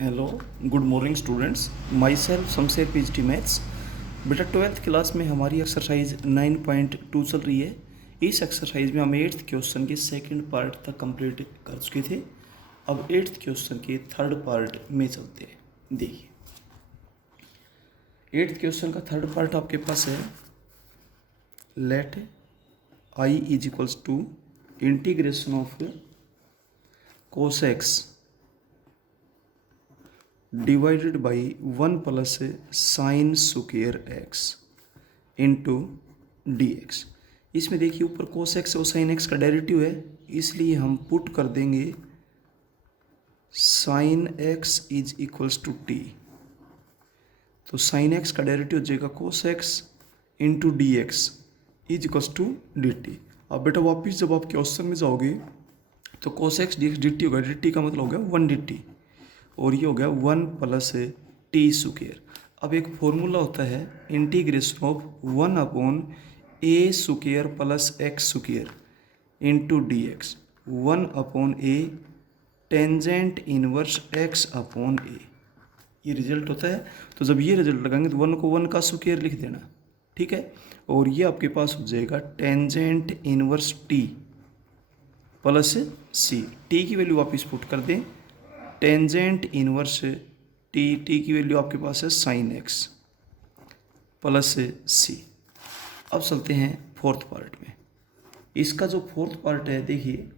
Hello, good morning students. My self Shamsher PhD maths. बेटा 12th class में हमारी exercise 9.2 चल रही है। इस एक्सरसाइज में हम 8th क्वेश्चन के सेकंड पार्ट तक कंप्लीट कर चुके थे। अब 8th क्वेश्चन के थर्ड पार्ट में चलते हैं। देखिए 8th क्वेश्चन का थर्ड पार्ट आपके पास है। Let I is equals to integration of cos x divided by 1 plus sine square x into d x. इसमें देखिए ऊपर कोस एक्स और साइन एक्स का डेरिवेटिव है, इसलिए हम पुट कर देंगे sine x is equals to t. तो साइन एक्स का डेरिवेटिव हो जाएगा cos x into d x is equals to d t. अब बेटा वापिस जब आप क्वेश्चन में जाओगे तो कोस x d x D t होगा। डी टी का मतलब हो गया 1 डी टी और ये हो गया 1 प्लस टी स्क्वायर। अब एक फॉर्मूला होता है integration of 1 upon a square plus x square into d x. 1 upon a tangent inverse x upon a, ये रिजल्ट होता है। तो जब ये रिजल्ट लगाएंगे तो 1 को 1 का स्क्वायर लिख देना, ठीक है। और ये आपके पास हो जाएगा tangent inverse T plus c. T की वैल्यू वापस पुट कर दें, टेंजेंट इनवर्स टी की वैल्यू आपके पास है साइन एक्स प्लस सी। अब चलते हैं फोर्थ पार्ट में। इसका जो फोर्थ पार्ट है, देखिए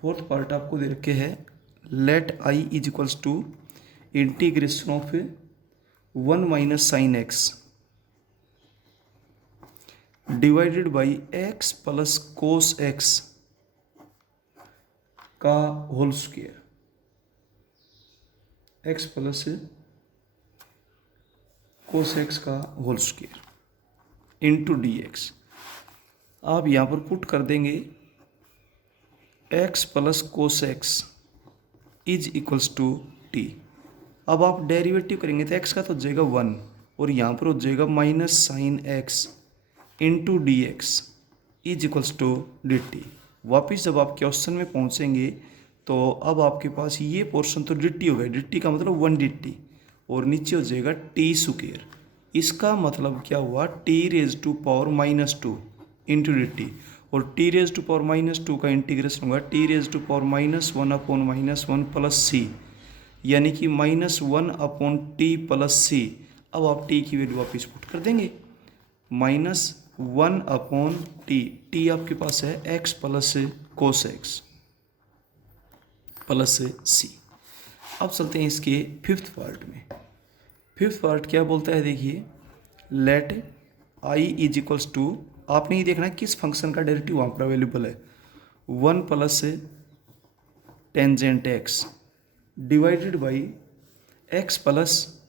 फोर्थ पार्ट आपको दे रखे है let I is equals to integration of 1 minus sine x divided by x plus cos x का whole square, x plus cos x का whole square into d x. आप यहाँ पर पुट कर देंगे x plus cos x is equals to t. अब आप derivative करेंगे तो एक्स का तो हो जाएगा 1 और यहाँ पर हो जाएगा minus sine x into d x is equals to d t. वापिस जब आप क्वेश्चन में पहुँचेंगे तो अब आपके पास ये पोर्शन तो डी टी हो गया, डी टी का मतलब 1 डी टी और नीचे हो जाएगा टी स्क्वायर। इसका मतलब क्या हुआ, t raise to power minus two into d t. और t raise to power minus two का इंटीग्रेशन होगा t raise to power minus 1 upon minus 1 plus c, यानी कि minus 1 upon t plus c. अब आप टी की value वापिस put कर देंगे, माइनस 1 अपॉन टी, टी आपके पास है x plus cos x plus c. अब चलते हैं इसके फिफ्थ पार्ट में। फिफ्थ पार्ट क्या बोलता है, देखिए let I is equals to, आपने ये देखना किस फंक्शन का डेरिवेटिव वहाँ पर अवेलेबल है, 1 plus tangent x divided by x plus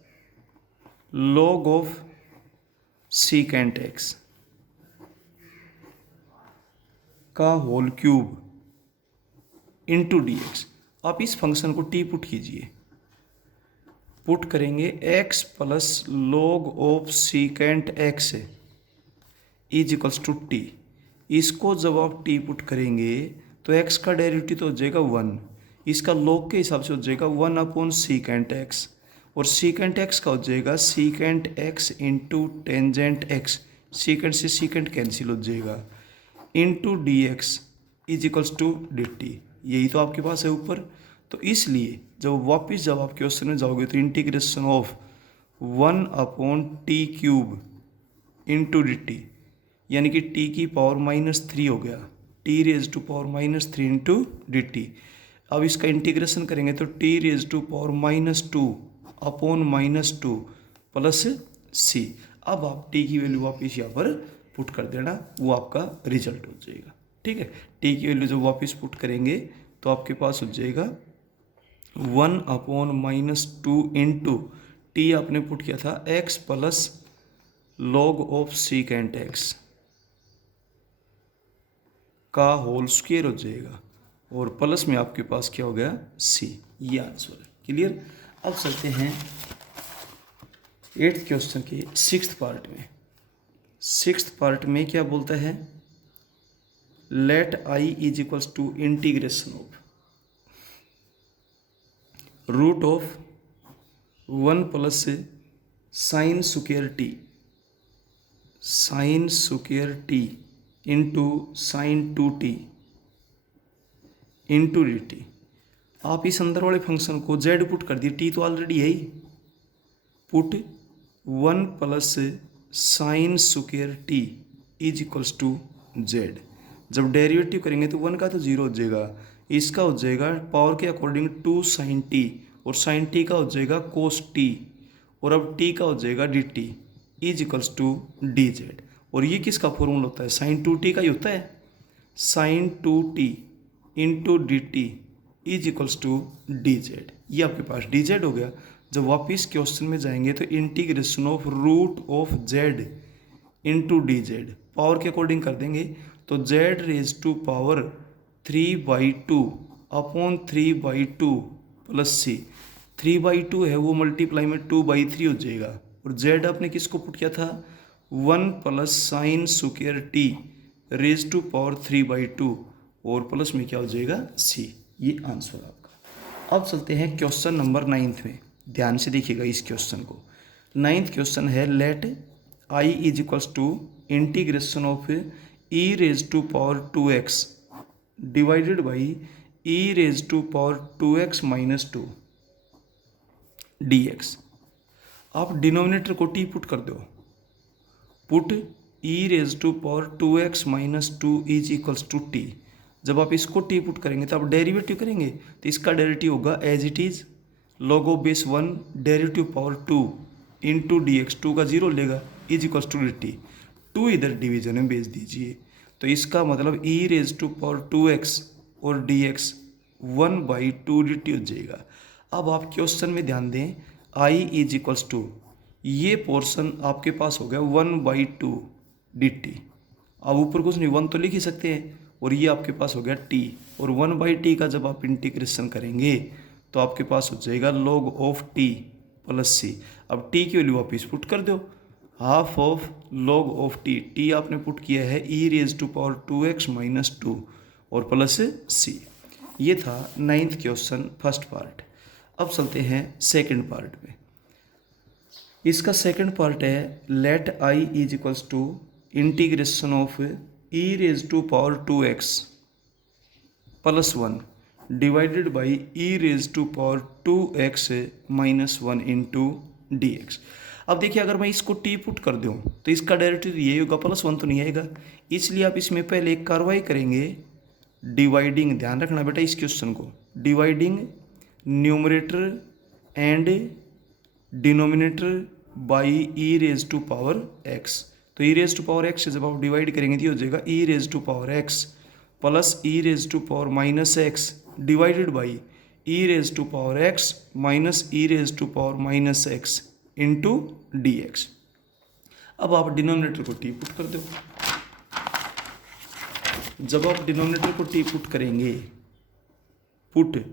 log of secant x का whole cube into d x. आप इस फंक्शन को टी पुट कीजिए, पुट करेंगे x plus log of secant x is equals to t. इसको जब आप टी पुट करेंगे तो x का डेरिवेटिव तो हो जाएगा 1, इसका लॉग के हिसाब से हो जाएगा 1 अपॉन सीकेंट एक्स और सीकेंट एक्स का हो जाएगा secant x into tangent x, secant से सीकेंट कैंसिल हो जाएगा into d x is equals to d t. यही तो आपके पास है ऊपर। तो इसलिए जब आप क्वेश्चन में जाओगे तो integration of 1 upon t cube into d t, यानी कि टी की पावर माइनस 3 हो गया, t raise to power minus 3 into d t. अब इसका इंटीग्रेशन करेंगे तो t raise to power minus 2 upon minus 2 plus c. अब आप टी की वैल्यू वापिस यहाँ पर पुट कर देना, वो आपका रिजल्ट हो जाएगा, ठीक है। टी की वैल्यू जब वापस पुट करेंगे तो आपके पास हो जाएगा 1 अपॉन माइनस 2 इंटू टी आपने पुट किया था x plus log of secant x का होल स्क्वायर हो जाएगा और प्लस में आपके पास क्या हो गया सी। ये आंसर है, क्लियर। अब चलते हैं 8th क्वेश्चन के 6th पार्ट में। 6th पार्ट में क्या बोलता है, let I is equals to integration of root of 1 plus sine square t into sine 2t into d t. आप इस अंदर वाले फंक्शन को z पुट कर दिए, t तो ऑलरेडी है ही, put 1 plus sine square t is equals to z. जब डेरिवेटिव करेंगे तो 1 का तो 0 हो जाएगा, इसका हो जाएगा पावर के अकॉर्डिंग 2 साइन टी, और साइन टी का हो जाएगा कोस टी, और अब टी का हो जाएगा d t is equals to d z. और ये किसका फॉर्मूला होता है? साइन 2t का ही होता है, sine 2t into d t is equals to d z. ये आपके पास डी जेड हो गया। जब वापिस क्वेश्चन में जाएंगे तो integration of root of z into d z power के अकॉर्डिंग कर देंगे, तो z raise to power 3/2 upon 3/2 plus c. 3/2 है वो मल्टीप्लाई में 2/3 हो जाएगा, और जेड आपने किसको पुट किया था? 1 plus sine square t raise to power 3/2, और प्लस में क्या हो जाएगा? सी। ये आंसर आपका। अब चलते हैं क्वेश्चन नंबर 9 में। ध्यान से देखिएगा इस क्वेश्चन को। 9th क्वेश्चन है, let I is equals to integration of e raise to power 2x divided by e raise to power 2x minus 2 dx। आप डिनोमिनेटर को टी पुट कर दो, put e raise to power 2x minus 2 is equals to t. जब आप इसको t put करेंगे तो आप डेरिवेटिव करेंगे, तो इसका डेरिवेटिव होगा as it is log of base 1 derivative power 2 into d x, 2 का 0 लेगा is equals to d t. 2 इधर डिवीजन में भेज दीजिए, तो इसका मतलब ई रेज टू पावर 2x और डी एक्स 1/2 डी टी हो जाएगा। अब आप क्वेश्चन में ध्यान दें, आई इज इक्वल्स टू, ये पोर्शन आपके पास हो गया 1/2 डी टी। अब ऊपर कुछ नहीं, 1 तो लिख ही सकते हैं, और ये आपके पास हो गया t, और 1/t का जब आप इंटीग्रेशन करेंगे तो आपके पास हो जाएगा log of t plus c. अब t की वैल्यू आप इस पुट कर दो, half of log of t आपने पुट किया है e raise to power 2x minus 2 और प्लस सी। ये था 9th क्वेश्चन फर्स्ट पार्ट। अब चलते हैं सेकंड पार्ट में। इसका सेकंड पार्ट है, let I is equals to integration of e raise to power 2x plus 1 divided by e raise to power 2x minus 1 into d x. अब देखिए, अगर मैं इसको t पुट कर दूँ तो इसका डेरिवेटिव ये होगा, प्लस 1 तो नहीं आएगा, इसलिए आप इसमें पहले एक कार्रवाई करेंगे, डिवाइडिंग। ध्यान रखना बेटा इस क्वेश्चन को, dividing numerator and denominator by e raise to power x। तो e raise to power x से जब आप डिवाइड करेंगे तो हो जाएगा e raise to power x plus e raise to power minus x divided by e raise to power x minus e raise to power minus x into d x. अब आप denominator को t put कर दो। जब आप denominator को t put करेंगे, put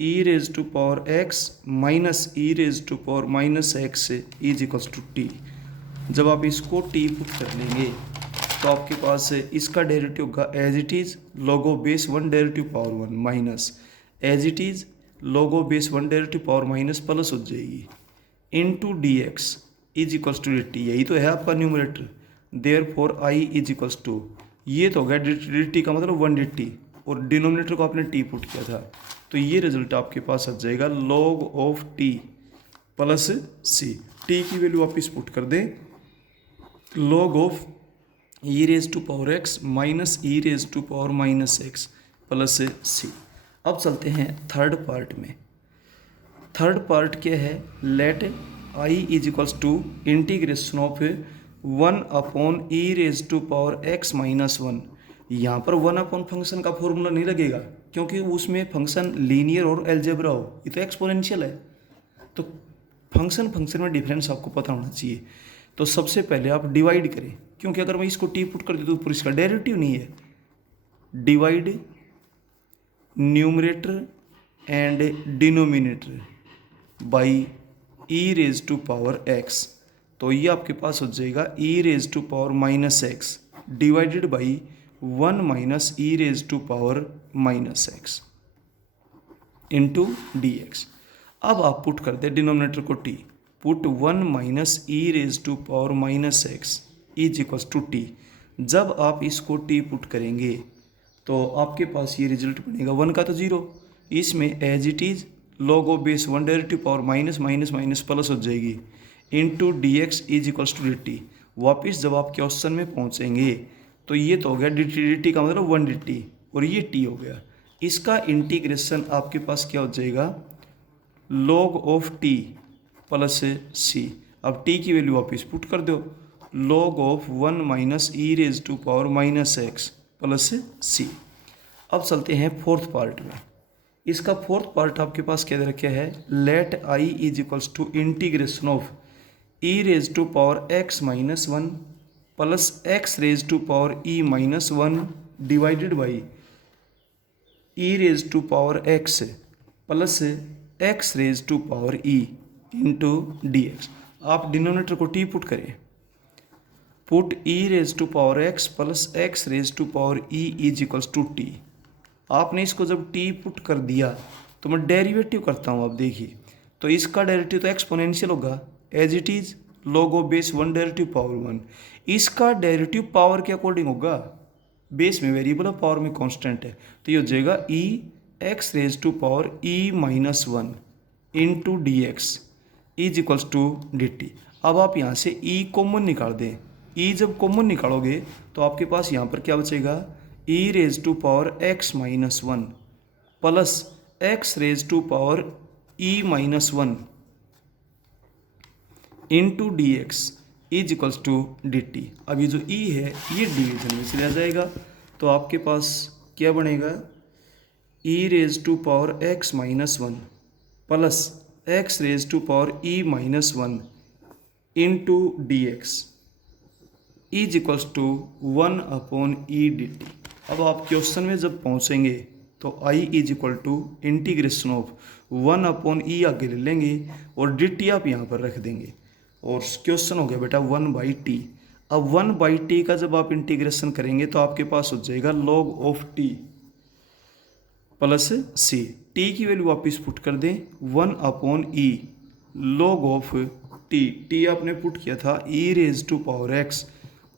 e raise to power x minus e raise to power minus x is equals to t. जब आप इसको टी पुट कर लेंगे तो आपके पास इसका डेरिवेटिव होगा as it is log of base 1 derivative power 1 minus as it is log of base 1 derivative power minus plus हो जाएगी into d x is equals to d t. यही तो है आपका numerator, therefore I is equals to, ये तो हो गया डी टी का मतलब 1 डी टी, और डिनोमिनेटर को आपने टी पुट किया था, तो ये रिजल्ट आपके पास आ जाएगा log of t plus c. T की वैल्यू आप इस पुट कर दें, log of e raise to power x minus e raise to power minus x plus c. अब चलते हैं थर्ड पार्ट में। थर्ड पार्ट क्या है, let I is equals to integration of 1 upon e raise to power x minus 1। यहाँ पर 1 upon function का formula नहीं लगेगा, क्योंकि उसमें फंक्शन लीनियर और एल्जेब्रा हो, ये तो एक्सपोनेंशियल है, तो फंक्शन में डिफरेंस आपको पता होना चाहिए। तो सबसे पहले आप डिवाइड करें, क्योंकि अगर मैं इसको टी पुट कर दूँ तो ऊपर इसका डेरिवेटिव नहीं है। Divide numerator and denominator by e raise to power x, तो ये आपके पास हो जाएगा e raise to power minus x divided by 1 minus e raise to power minus x into d x. अब आप पुट कर दे डिनोमिनेटर को t, put 1 minus e raise to power minus x is equals to t. जब आप इसको t put करेंगे तो आपके पास ये रिजल्ट बनेगा 1 का तो 0, इसमें as it is log of base 1 derivative power minus minus minus plus हो जाएगी into d x is equals to d t. वापिस जब आप क्वेश्चन में पहुँचेंगे तो ये तो हो गया डी टी का मतलब 1 डी टी और ये टी हो गया। इसका इंटीग्रेशन आपके पास क्या हो जाएगा log of t plus c. अब टी की वैल्यू वापिस पुट कर दो, log of 1 minus e raise to power minus x plus c. अब चलते हैं फोर्थ पार्ट में। इसका फोर्थ पार्ट आपके पास क्या दे रखा है, let I is equals to integration of e raise to power x minus 1 plus x raise to power e minus 1 divided by e raise to power x plus x raise to power e into d x. आप denominator को t put करें, put e raise to power x plus x raise to power e is equals to t. आपने इसको जब T put कर दिया तो मैं डेरिवेटिव करता हूँ। आप देखिए तो इसका डेरिवेटिव तो एक्सपोनेंशियल होगा as it is log of base 1 derivative power 1। इसका डेरिवेटिव पावर के अकॉर्डिंग होगा, बेस में वेरिएबल है पावर में कांस्टेंट है, तो ये हो जाएगा e x raise to power e minus 1 into d x is equals to d t. अब आप यहाँ से ई कॉमन निकाल दें, ई जब कॉमन निकालोगे तो आपके पास यहाँ पर क्या बचेगा, e raise to power x minus 1 plus x raise to power e minus 1 into d x is equals to d t. अब ये जो ई है ये डिवीजन में चला जाएगा तो आपके पास क्या बनेगा, e raise to power x minus 1 plus x raise to power e minus 1 into d x is equals to 1 upon e d t. अब आप क्वेश्चन में जब पहुंचेंगे तो I is equal to integration of 1 upon e आगे ले लेंगे और डी टी आप यहाँ पर रख देंगे और क्वेश्चन हो गया बेटा 1 बाई टी। अब 1 बाई टी का जब आप इंटीग्रेशन करेंगे तो आपके पास हो जाएगा log of t plus c. T की वैल्यू वापिस पुट कर दें 1 upon e log of t, t आपने पुट किया था e raise to power x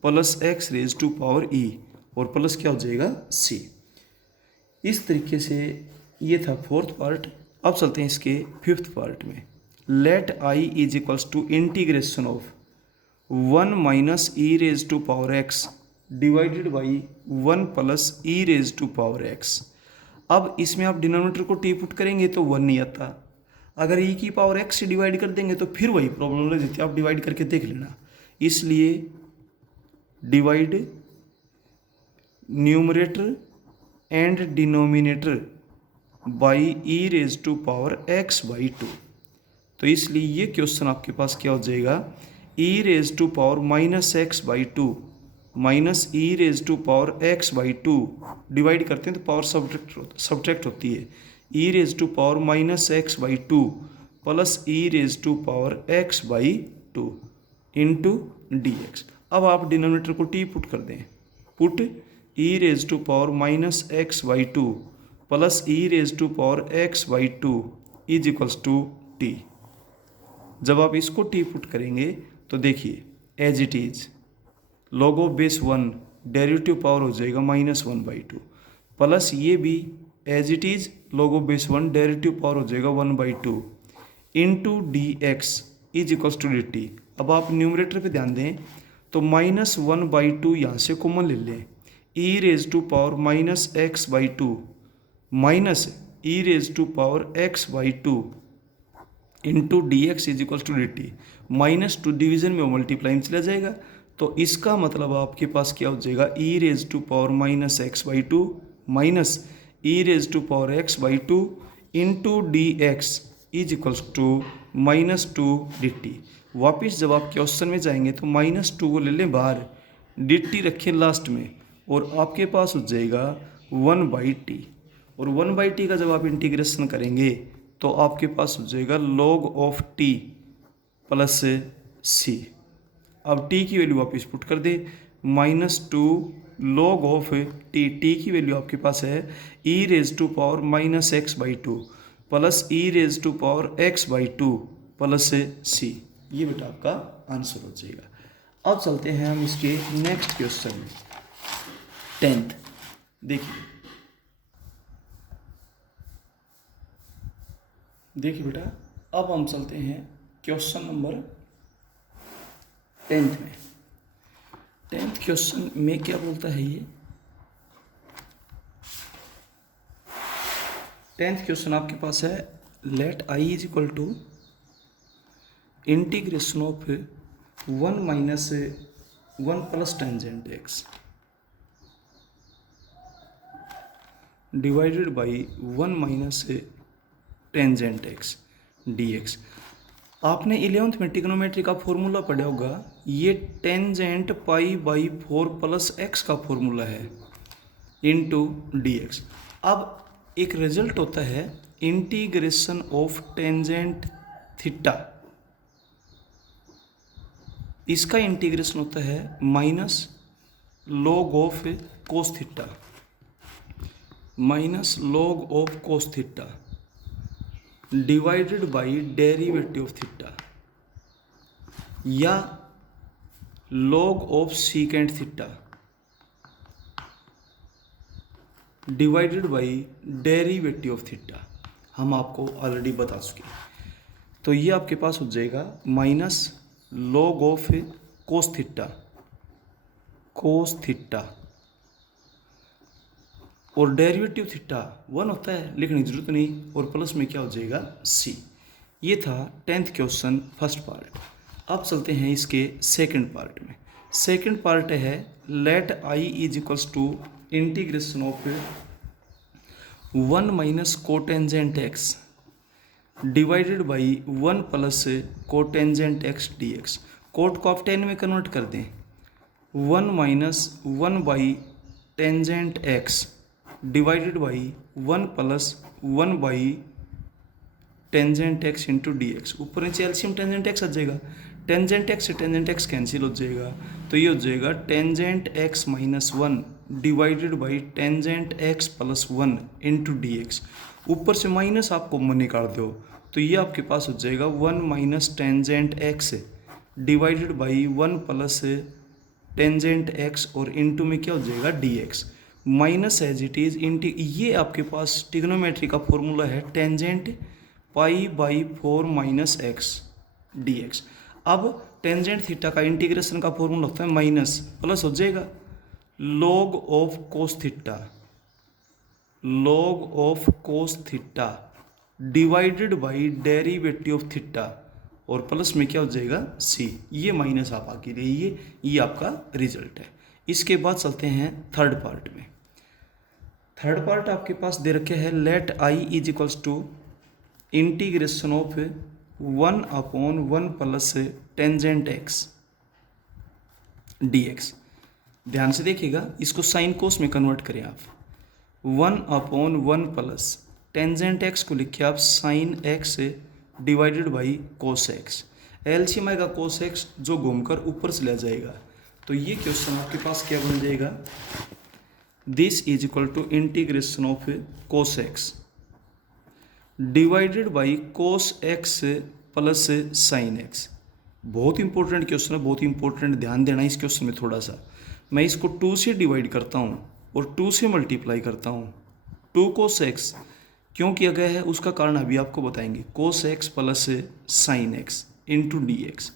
plus x raise to power e और प्लस क्या हो जाएगा सी। इस तरीके से ये था फोर्थ पार्ट। अब चलते हैं इसके फिफ्थ पार्ट में। Let I is equals to integration of 1 minus e raise to power x divided by 1 plus e raise to power x. अब इसमें आप डिनोमिनेटर को टी पुट करेंगे तो 1 नहीं आता, अगर ई की पावर एक्स से डिवाइड कर देंगे तो फिर वही प्रॉब्लम रह जाती है, आप डिवाइड करके देख लेना। इसलिए divide numerator and denominator by e raise to power x by 2। तो इसलिए ये क्वेश्चन आपके पास क्या हो जाएगा, e raise to power minus x by 2 minus e raise to power x by 2 divide करते हैं तो पावर सब्ट्रैक्ट होती है, e raise to power minus x by 2 plus e raise to power x by 2 into d x. अब आप denominator को t put कर दें, put e raise to power minus x by 2 plus e raise to power x by 2 is equals to t. जब आप इसको t put करेंगे तो देखिए as it is log of base 1 derivative power हो जाएगा -1/2 प्लस ये भी as it is log of base 1 derivative power हो जाएगा 1/2 into d x is equals to d t. अब आप न्यूमरेटर पे ध्यान दें तो -1/2 यहाँ से कॉमन ले लें, e raise to power minus x by 2 minus e raise to power x by 2 into d x is equals to d t. -2 division में मल्टीप्लाई में चला जाएगा तो इसका मतलब आपके पास क्या हो जाएगा, e raise to power minus x by 2 minus e raise to power x by 2 into d x is equals to -2 d t. वापिस जब आप क्वेश्चन में जाएंगे तो -2 को ले लें बाहर, डी टी रखें लास्ट में और आपके पास हो जाएगा 1/t और 1/t का जब आप इंटीग्रेशन करेंगे तो आपके पास हो जाएगा log of t plus c. अब t की वैल्यू वापस पुट कर दे -2 log ऑफ t, t की वैल्यू आपके पास है e raise to power minus x by 2 plus e raise to power x by two plus c. ये बेटा आपका आंसर हो जाएगा। अब चलते हैं हम इसके नेक्स्ट क्वेश्चन में, 10th। देखिए बेटा, अब हम चलते हैं क्वेश्चन नंबर 10th में। 10th क्वेश्चन में क्या बोलता है ये? 10th क्वेश्चन आपके पास है, let I is equal to integration of 1 minus 1 plus tangent x divided by 1 minus tangent x d x. आपने 11th में ट्रिग्नोमेट्री का फॉर्मूला पढ़ा होगा। ये tangent pi by 4 plus x का फॉर्मूला है इनटू डी एक्स। अब एक रिजल्ट होता है इंटीग्रेशन ऑफ टेंजेंट थीटा, इसका इंटीग्रेशन होता है minus log of cos theta, minus log of cos theta divided by derivative of theta, या log of secant theta divided by derivative of theta. हम आपको ऑलरेडी बता चुके। तो ये आपके पास हो जाएगा minus log of cos theta, cos theta, और डेरिवेटिव थीटा 1 होता है, लिखने की जरूरत नहीं, और प्लस में क्या हो जाएगा सी। ये था 10th क्वेश्चन फर्स्ट पार्ट। अब चलते हैं इसके सेकंड पार्ट में। सेकंड पार्ट है let I is equals to integration of 1 minus cotangent x divided by 1 plus cotangent x d x. Cot को आप 10 में कन्वर्ट कर दें, 1 minus 1 by tangent x divided by 1 plus 1 by tangent x into d x. ऊपर नीचे LCM tangent x आ जाएगा, tangent x से टेंजेंट एक्स कैंसिल हो जाएगा, तो ये हो जाएगा tangent x minus 1 divided by tangent x plus 1 into d x. ऊपर से माइनस आप कॉमन निकाल दो, तो ये आपके पास हो जाएगा 1 minus tangent x divided by 1 plus tangent x, और इंटू में क्या हो जाएगा d x, minus as it is into. ये आपके पास ट्रिग्नोमेट्री का फॉर्मूला है tangent pi by 4 minus x d x. अब टेंजेंट थीटा का इंटीग्रेशन का फॉर्मूला होता है माइनस प्लस हो जाएगा log of cos theta, log of cos theta divided by derivative of theta, और प्लस में क्या हो जाएगा सी। ये माइनस आप आगे रहिए, ये आपका रिजल्ट है। इसके बाद चलते हैं थर्ड पार्ट में। थर्ड पार्ट आपके पास दे रखे हैं let I is equals to integration of 1 upon 1 plus tangent x d x. ध्यान से देखिएगा, इसको साइन कोस में कन्वर्ट करें आप। 1 अपॉन 1 प्लस टेंजेंट एक्स को लिखिए आप sine x divided by cos x. LCM आएगा कोस एक्स, जो घूमकर ऊपर चला जाएगा। तो ये क्वेश्चन आपके पास क्या बन जाएगा, this is equal to integration of cos x divided by cos x plus sine x. बहुत इंपॉर्टेंट क्वेश्चन है, बहुत इंपॉर्टेंट, ध्यान देना इस क्वेश्चन में थोड़ा सा। मैं इसको 2 से डिवाइड करता हूँ और 2 से मल्टीप्लाई करता हूँ। 2 कोस एक्स क्यों किया गया है उसका कारण अभी आपको बताएंगे। कोस x plus sine x into d x.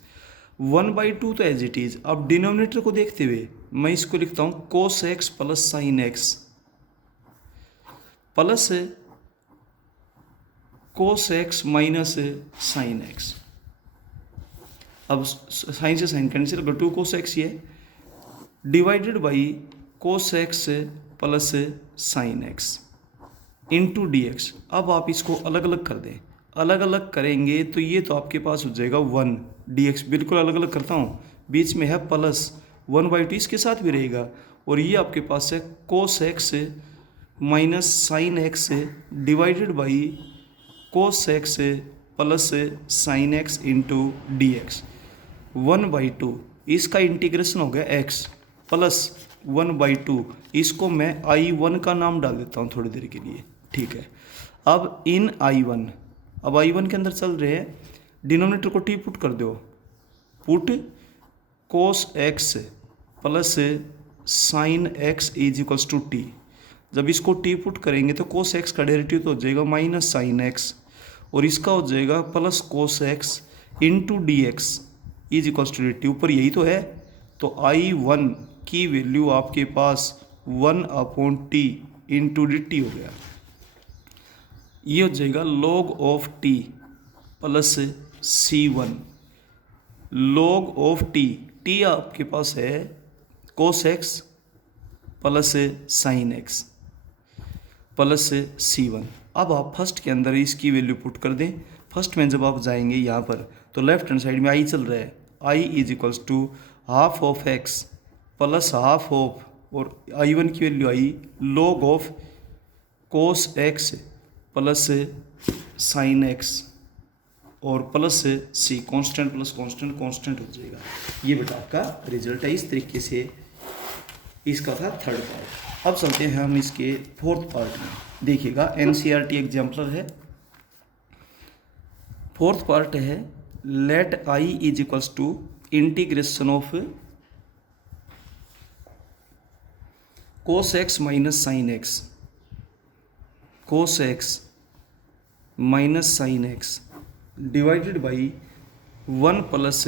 1/2 तो एज इट इज। अब डिनोमिनेटर को देखते हुए मैं इसको लिखता हूँ कोस x plus sine x plus cos x minus sine x. अब साइन से साइन कैंसिल कर, 2 कोस एक्स ये divided by cos x plus sine x into d x. अब आप इसको अलग अलग कर दें, अलग अलग करेंगे तो ये तो आपके पास हो जाएगा 1 डी एक्स। बिल्कुल अलग अलग करता हूँ, बीच में है प्लस 1/2 इसके साथ भी रहेगा, और ये आपके पास है कोस x minus sine x divided by cos x plus sine x into d x. 1/2 इसका इंटीग्रेशन हो गया एक्स प्लस 1/2, इसको मैं I1 का नाम डाल देता हूँ थोड़ी देर के लिए, ठीक है। अब इन I1, अब I1 के अंदर चल रहे हैं, डिनोमिनेटर को टी पुट कर दो, put cos x plus sine x is equals to t. जब इसको टी पुट करेंगे तो कोस एक्स का डेरिवेटिव तो हो जाएगा माइनस साइन एक्स, और इसका हो जाएगा plus cos x into d x is equals to d t. ऊपर यही तो है, तो I1 की वैल्यू आपके पास 1/t इंटू डी टी हो गया। ये हो जाएगा log of t plus C1 log of t आपके पास है cos x plus sine x plus C1। अब आप फर्स्ट के अंदर इसकी वैल्यू पुट कर दें। फर्स्ट में जब आप जाएंगे यहाँ पर तो लेफ्ट हैंड साइड में I चल रहा है, I is equals to half of x plus half of, और I1 की वैल्यू आई log of cos x plus sine x और plus c, constant plus constant constant हो जाएगा। ये बेटा आपका रिजल्ट है। इस तरीके से इसका था थर्ड पार्ट। अब चलते हैं हम इसके फोर्थ पार्ट में। देखिएगा NCERT एग्जाम्पलर है। फोर्थ पार्ट है late I is equals to integration of cos x minus sine x, cos x minus sine x divided by 1 plus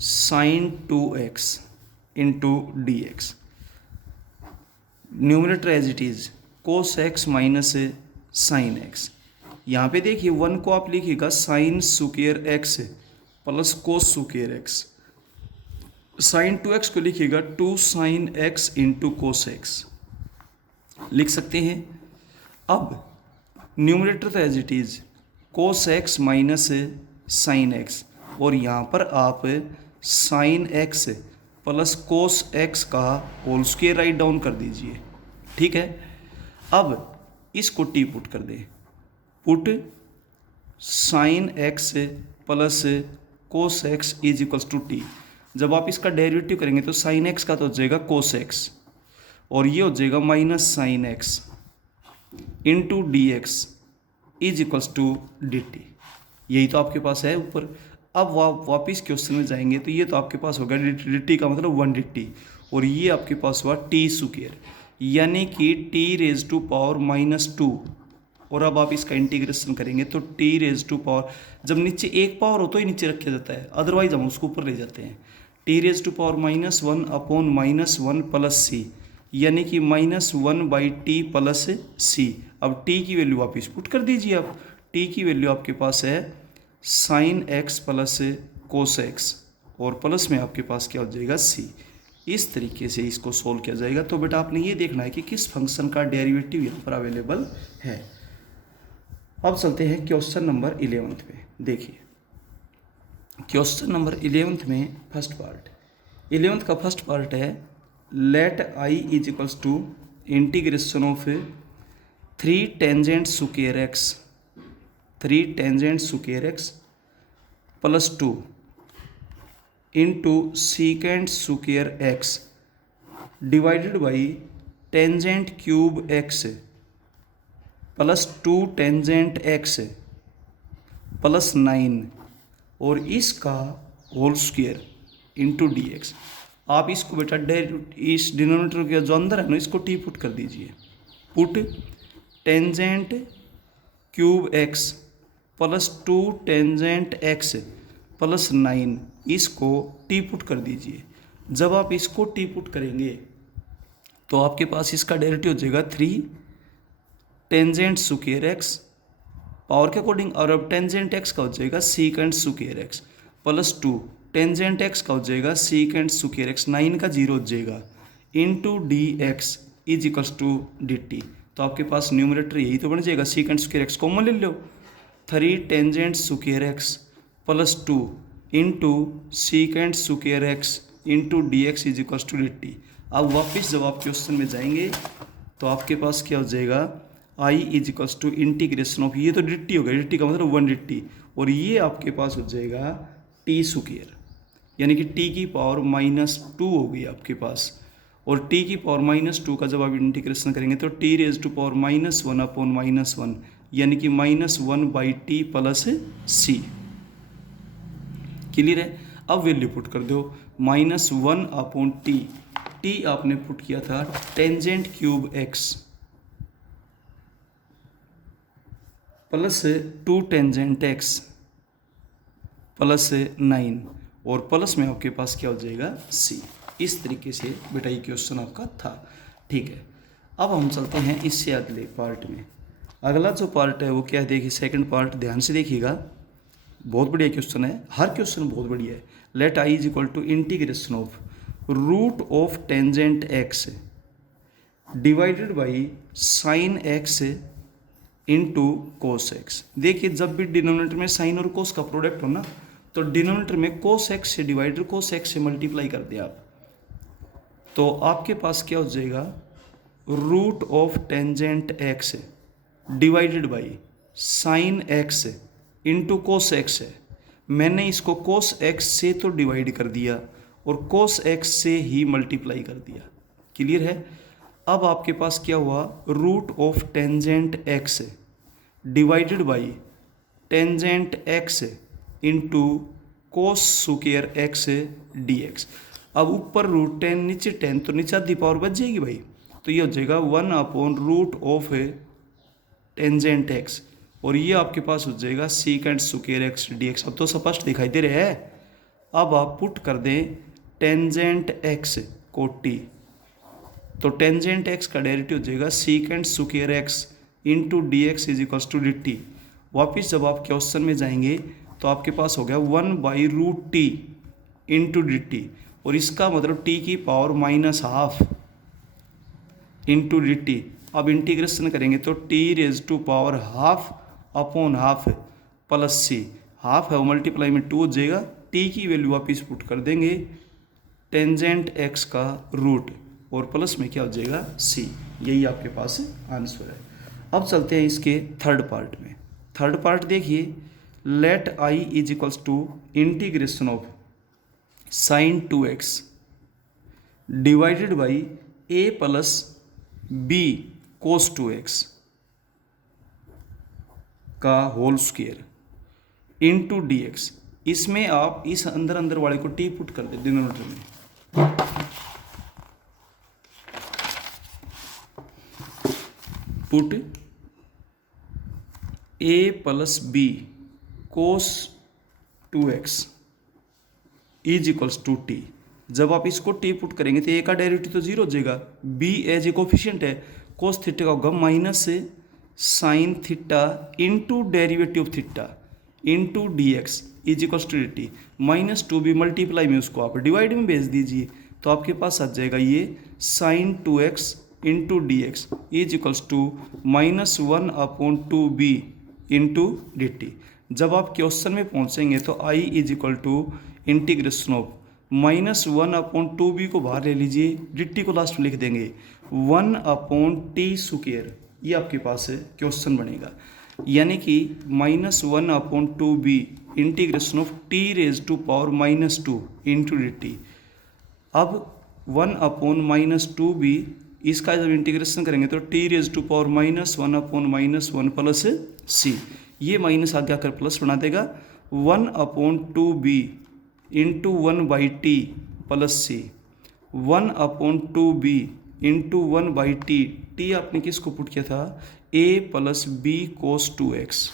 sine 2x into d x. Numerator as it is cos x minus sine x. यहाँ पे देखिए 1 को आप लिखिएगा sine square x plus cos square x, sine 2x को लिखिएगा 2 sine x into cos x लिख सकते हैं। अब न्यूमरेटर तो as it is cos x minus sine x, और यहाँ पर आप sine x plus cos x का होल स्क्वायर राइट डाउन कर दीजिए, ठीक है। अब इसको टी पुट कर दें, put sine x plus cos x is equals to t. जब आप इसका डेरिवेटिव करेंगे तो साइन एक्स का तो हो जाएगा कोस एक्स, और ये हो जाएगा minus sine x into d x is equals to d t. यही तो आपके पास है ऊपर। अब वापिस क्वेश्चन में जाएंगे तो ये तो आपके पास होगा डी टी का मतलब 1 डी टी, और ये आपके पास हुआ टी स्क्वायर यानी कि टी रेज टू पावर -2। और अब आप इसका इंटीग्रेशन करेंगे तो टी रेज टू पावर, जब नीचे एक पावर हो तो ही नीचे रखा जाता है, अदरवाइज हम उसको ऊपर ले जाते हैं। T raise to power -1 upon -1 plus c, यानी कि -1/t प्लस सी। अब t की वैल्यू आप इस पुट कर दीजिए। अब t की वैल्यू आपके पास है sine x plus cos x, और प्लस में आपके पास क्या हो जाएगा c। इस तरीके से इसको सोल्व किया जाएगा। तो बेटा आपने ये देखना है कि किस फंक्शन का डेरिवेटिव यहाँ पर अवेलेबल है। अब चलते हैं क्वेश्चन नंबर 11 पे। देखिए क्वेश्चन नंबर 11 में फर्स्ट पार्ट, 11 का फर्स्ट पार्ट है late I is equals to integration of 3 tangent square x, 3 tangent square x plus 2 into secant square x divided by tangent cube x plus 2 tangent x plus 9 और इसका whole square into d x. आप इसको बेटा इस denominator के जो अंदर है ना इसको टी पुट कर दीजिए, put tangent cube x plus 2 tangent x plus 9 इसको टी पुट कर दीजिए। जब आप इसको टी पुट करेंगे तो आपके पास इसका डेरिवेटिव हो जाएगा 3 टेंजेंट स्क्वायर एक्स पावर के अकॉर्डिंग, और अब टेंजेंट एक्स का हो जाएगा secant square x plus 2 tangent x का हो जाएगा सीकेंट स्क्वायर एक्स, 9 का 0 हो जाएगा into d x is equals to d t. तो आपके पास न्यूमरेटर यही तो बन जाएगा, सीकेंट स्क्वायर एक्स कॉमन ले लो, 3 tangent square x plus 2 into secant square x into d x is equals to d t. अब वापस जब आप क्वेश्चन में जाएंगे तो आपके पास क्या हो जाएगा I is equals to integration of, ये तो डी टी होगा, डी टी का मतलब 1 डी टी, और ये आपके पास हो जाएगा टी स्क्वायर यानी कि t की पावर -2 हो गई आपके पास, और t की पावर -2 का जब आप इंटीग्रेशन करेंगे तो t raise to power -1 upon -1, यानी कि -1/t प्लस c। क्लियर है। अब वैल्यू पुट कर दो, -1/t, t आपने पुट किया था tangent cube x plus 2 tangent x plus 9 और प्लस में आपके पास क्या हो जाएगा c। इस तरीके से बेटा ये क्वेश्चन आपका था। ठीक है, अब हम चलते हैं इससे अगले पार्ट में। अगला जो पार्ट है वो क्या है, देखिए सेकंड पार्ट ध्यान से देखिएगा, बहुत बढ़िया क्वेश्चन है, हर क्वेश्चन बहुत बढ़िया है। Let I is equal to integration of root of tangent x divided by sine x into cos x. देखिए जब भी डिनोमिनेटर में साइन और कोस का प्रोडक्ट हो ना, तो डिनोमिनेटर में कोस एक्स से डिवाइडर कोस एक्स से मल्टीप्लाई कर दिया आप, तो आपके पास क्या हो जाएगा, root of tangent x divided by sine x into cos x है। मैंने इसको कोस एक्स से तो डिवाइड कर दिया और कोस एक्स से ही मल्टीप्लाई कर दिया। क्लियर है। अब आपके पास क्या हुआ, root of tangent x divided by tangent x into cos square x d x. अब ऊपर रूट 10 नीचे 10, तो नीचे आधी पावर बच जाएगी भाई, तो ये हो जाएगा 1/रूट ऑफ टेंजेंट एक्स, और ये आपके पास हो जाएगा secant square x d x. अब तो स्पष्ट दिखाई दे रहे हैं। अब आप पुट कर दें टेंजेंट एक्स को टी, तो टेंजेंट एक्स का डेरिवेटिव हो जाएगा secant square x into d x is equals to d t. वापिस जब आप क्वेश्चन में जाएंगे तो आपके पास हो गया 1/√t इंटू डी टी, और इसका मतलब t की पावर -12 इंटू डी टी। अब इंटीग्रेशन करेंगे तो t⁻½ upon half plus c, half है वो मल्टीप्लाई में 2 हो जाएगा। t की वैल्यू वापिस पुट कर देंगे टेंजेंट x का रूट, और प्लस में क्या हो जाएगा c। यही आपके पास आंसर है। अब चलते हैं इसके थर्ड पार्ट में। थर्ड पार्ट देखिए, let i is equals to integration of sine 2x divided by a plus b cos 2x का whole square into d x. इसमें आप इस अंदर अंदर वाले को t पुट कर दे डिनोमिनेटर में, put a plus b cos 2x is equals to t. जब आप इसको t पुट करेंगे तो a का डेरिवेटिव तो 0 हो जाएगा, b एज ए कोफिशिएंट है, कोस थीटा का होगा minus sine theta into derivative of theta into d x is equals to d t. -2b multiply में उसको आप डिवाइड में भेज दीजिए, तो आपके पास आ जाएगा ये sine 2x into d x is equals to -1/2b into d t. जब आप क्वेश्चन में पहुंचेंगे तो i is equal to integration of -1/2b को बाहर ले लीजिए, डी टी को लास्ट में लिख देंगे 1/t²। ये आपके पास क्वेश्चन बनेगा, यानी कि -1/2b integration of t⁻² into d t. अब 1/-2b इसका जब इंटीग्रेशन करेंगे तो t⁻1/-1 प्लस c, ये माइनस आगे आकर प्लस बना देगा 1/2b into 1/t plus c, 1/2b into 1/t। t आपने किसको पुट किया था, a plus b cos 2x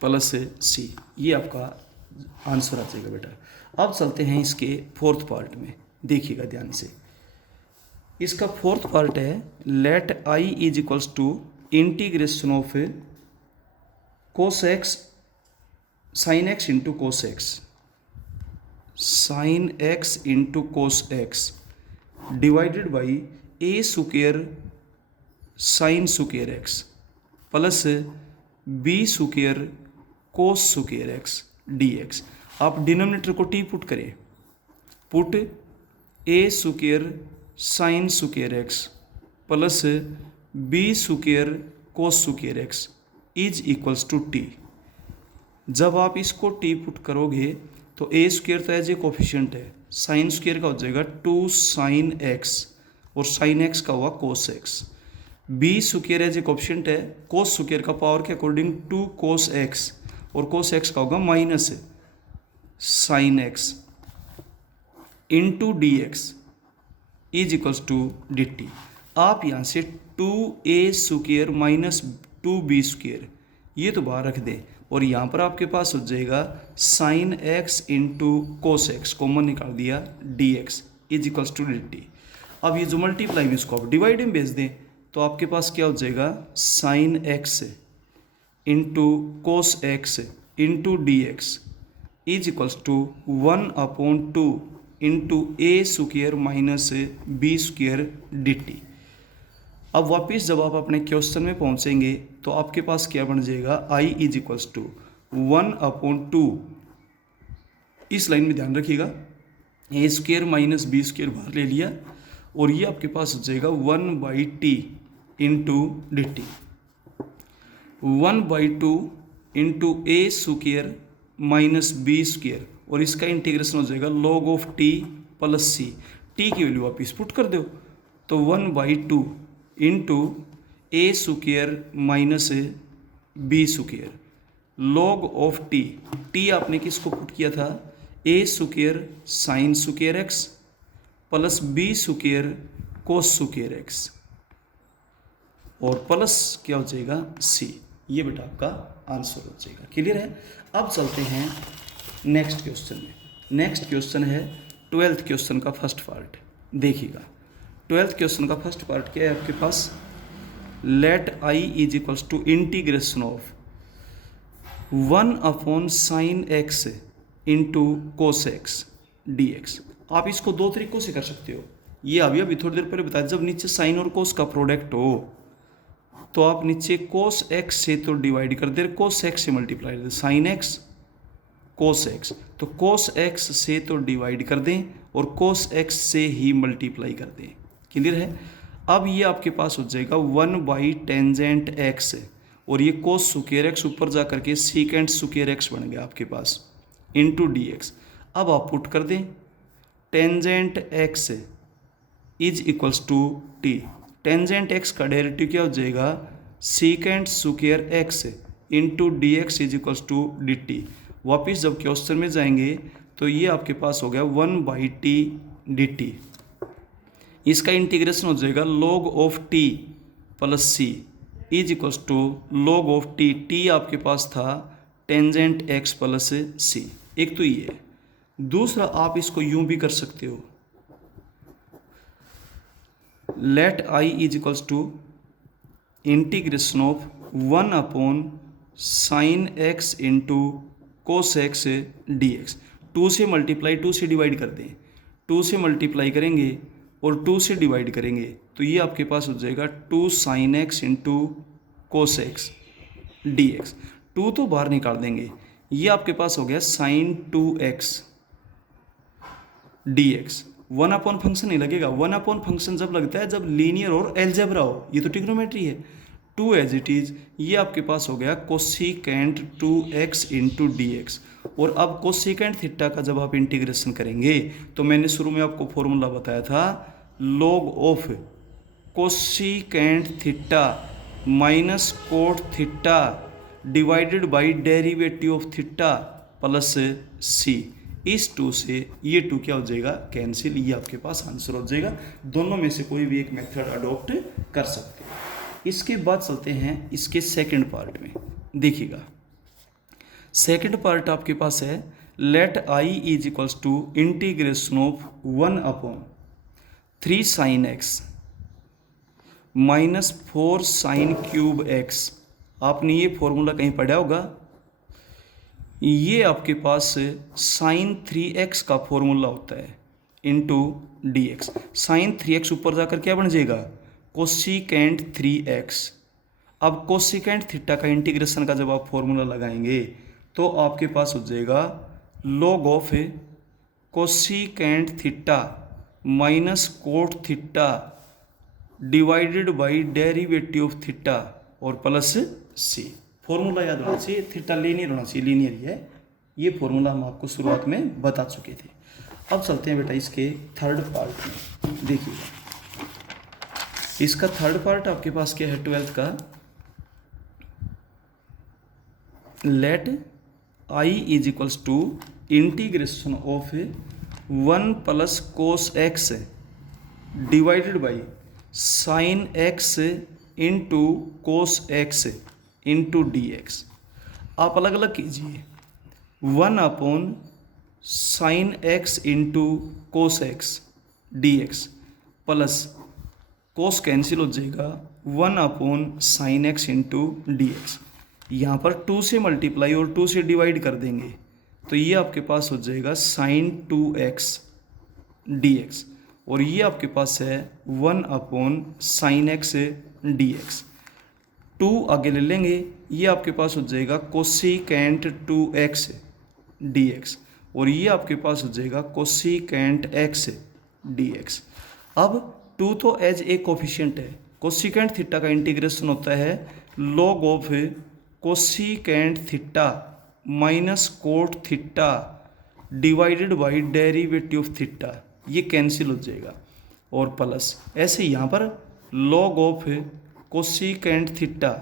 plus c। ये आपका आंसर आ जाएगा बेटा। अब चलते हैं इसके फोर्थ पार्ट में, देखिएगा ध्यान से। इसका फोर्थ पार्ट है late i is equals to integration of cos x sine x into cos x, sine x into cos x divided by a square sine square x plus b square cos square x d x. आप denominator को t put करें, put a square sine square x plus b square cos square x is equals to t। जब आप इसको t put करोगे तो a square तो as a coefficient है, साइन स्क्वायर का हो जाएगा 2 साइन x और साइन x का हुआ cos x, b square as a coefficient है, कोस स्क्वायर का पावर के अकॉर्डिंग टू कोस एक्स, और कोस एक्स का होगा minus sine x into d x is equals to d t. आप यहाँ से 2a square minus 2b square ये तो बाहर रख दें, और यहाँ पर आपके पास हो जाएगा sine x into cos x, common निकाल दिया, d x is equals to d t. अब ये जो मल्टीप्लाई भी इसको आप डिवाइड में भेज दें तो आपके पास क्या हो जाएगा, sine x into cos x into d x is equals to 1/2 into a square minus b square d t. अब वापस जब आप अपने क्वेश्चन में पहुंचेंगे तो आपके पास क्या बन जाएगा, आई इज इक्वल्स टू 1/2, इस लाइन में ध्यान रखिएगा, ए स्क्वायर माइनस बी स्क्वायर बाहर ले लिया, और ये आपके पास हो जाएगा 1/t into d t, 1/2 into a square minus b square, और इसका इंटीग्रेशन हो जाएगा log of t plus c. T की वैल्यू वापिस पुट कर दो तो 1/2 into a square minus b square log of t, t आपने किसको पुट किया था, a square sine square x plus b square cos square x, और प्लस क्या हो जाएगा सी। ये बेटा आपका आंसर हो जाएगा। क्लियर है। अब चलते हैं नेक्स्ट क्वेश्चन में। नेक्स्ट क्वेश्चन है 12th क्वेश्चन का फर्स्ट पार्ट। देखिएगा 12th क्वेश्चन का फर्स्ट पार्ट क्या है आपके पास, let I is equals to integration of 1/sin x into cos x d x. आप इसको दो तरीकों से कर सकते हो, ये अभी थोड़ी देर पहले बताया, जब नीचे साइन और कोस का प्रोडक्ट हो तो आप नीचे कोस एक्स से तो डिवाइड कर दे, कोस एक्स से मल्टीप्लाई कर दे, साइन एक्स कोस एक्स, तो कोस एक्स से तो डिवाइड कर दें और कोस एक्स से ही मल्टीप्लाई कर दें। क्लियर है। अब ये आपके पास हो जाएगा 1/टेंजेंट एक्स, और ये कोस स्क्वायर एक्स ऊपर जा करके सीकेंट स्क्वायर एक्स बन गया आपके पास इंटू डी एक्स। अब आप पुट कर दें tangent x is equals to t, tangent x का डेरिवेटिव क्या हो जाएगा, secant square x into d x is equals to d t. वापिस जब क्वेश्चन में जाएंगे तो ये आपके पास हो गया 1/t डी टी, इसका इंटीग्रेशन हो जाएगा log of t plus c is equals to log of t, t आपके पास था टेंजेंट एक्स प्लस सी। एक तो ये है। दूसरा आप इसको यूं भी कर सकते हो, let I is equals to integration of 1/sin x into cos x d x. 2 से मल्टीप्लाई 2 से डिवाइड कर दें, 2 से मल्टीप्लाई करेंगे और 2 से डिवाइड करेंगे तो ये आपके पास हो जाएगा 2sin x into cos x d x. 2 तो बाहर निकाल देंगे, ये आपके पास हो गया sin 2x D x. 1/, function नहीं लगेगा, 1/, फंक्शन जब लगता है जब लीनियर और एल्जेब्रा हो, ये तो ट्रिग्नोमेट्री है। 2 एज इट इज, ये आपके पास हो गया cosecant 2x into d x. और अब कोसिकेंट थीटा का जब आप इंटीग्रेशन करेंगे तो मैंने शुरू में आपको फॉर्मूला बताया था, log of cosecant theta minus cot theta divided by derivative of theta plus c. इस 2 से ये 2 क्या हो जाएगा, कैंसिल, ये आपके पास आंसर हो जाएगा। दोनों में से कोई भी एक मेथड अडॉप्ट कर सकते हैं। इसके बाद चलते हैं इसके सेकंड पार्ट में। देखिएगा सेकंड पार्ट आपके पास है, let I is equals to integration of 1/3sin x minus 4sin³ x। आपने ये फॉर्मूला कहीं पढ़ा होगा, ये आपके पास sin 3x का फॉर्मूला होता है into d x. Sign 3x ऊपर जाकर क्या बन जाएगा, कोसिकेंट 3x। अब कोसिकेंट थीटा का इंटीग्रेशन का जब आप फॉर्मूला लगाएंगे तो आपके पास हो जाएगा log of cosecant theta minus cot theta divided by derivative of theta और प्लस सी। फॉर्मूला याद होना चाहिए, थीटा लीनियर होना चाहिए, लीनियर ही है। ये फॉर्मूला हम आपको शुरुआत में बता चुके थे। अब चलते हैं बेटा इसके थर्ड पार्ट में। देखिए इसका थर्ड पार्ट आपके पास क्या है 12th का, let I is equals to integration of 1 plus cos x divided by sine x into cos x into d x. आप अलग अलग कीजिए, 1 upon sine x into cos x d x plus cos cancel हो जाएगा 1 upon sine x into d x. यहाँ पर 2 से multiply और 2 से डिवाइड कर देंगे तो ये आपके पास हो जाएगा साइन 2x dx और ये आपके पास है 1 upon sine x d x. 2 आगे ले लेंगे, ये आपके पास हो जाएगा कोसिकेंट 2x dx और ये आपके पास हो जाएगा कोसिकेंट x dx। अब 2 तो एज ए कोफिशिएंट है, कोसिकेंट थीटा का इंटीग्रेशन होता है log of cosecant theta minus cot theta divided by derivative of theta, ये कैंसिल हो जाएगा और प्लस ऐसे यहाँ पर log of cosecant theta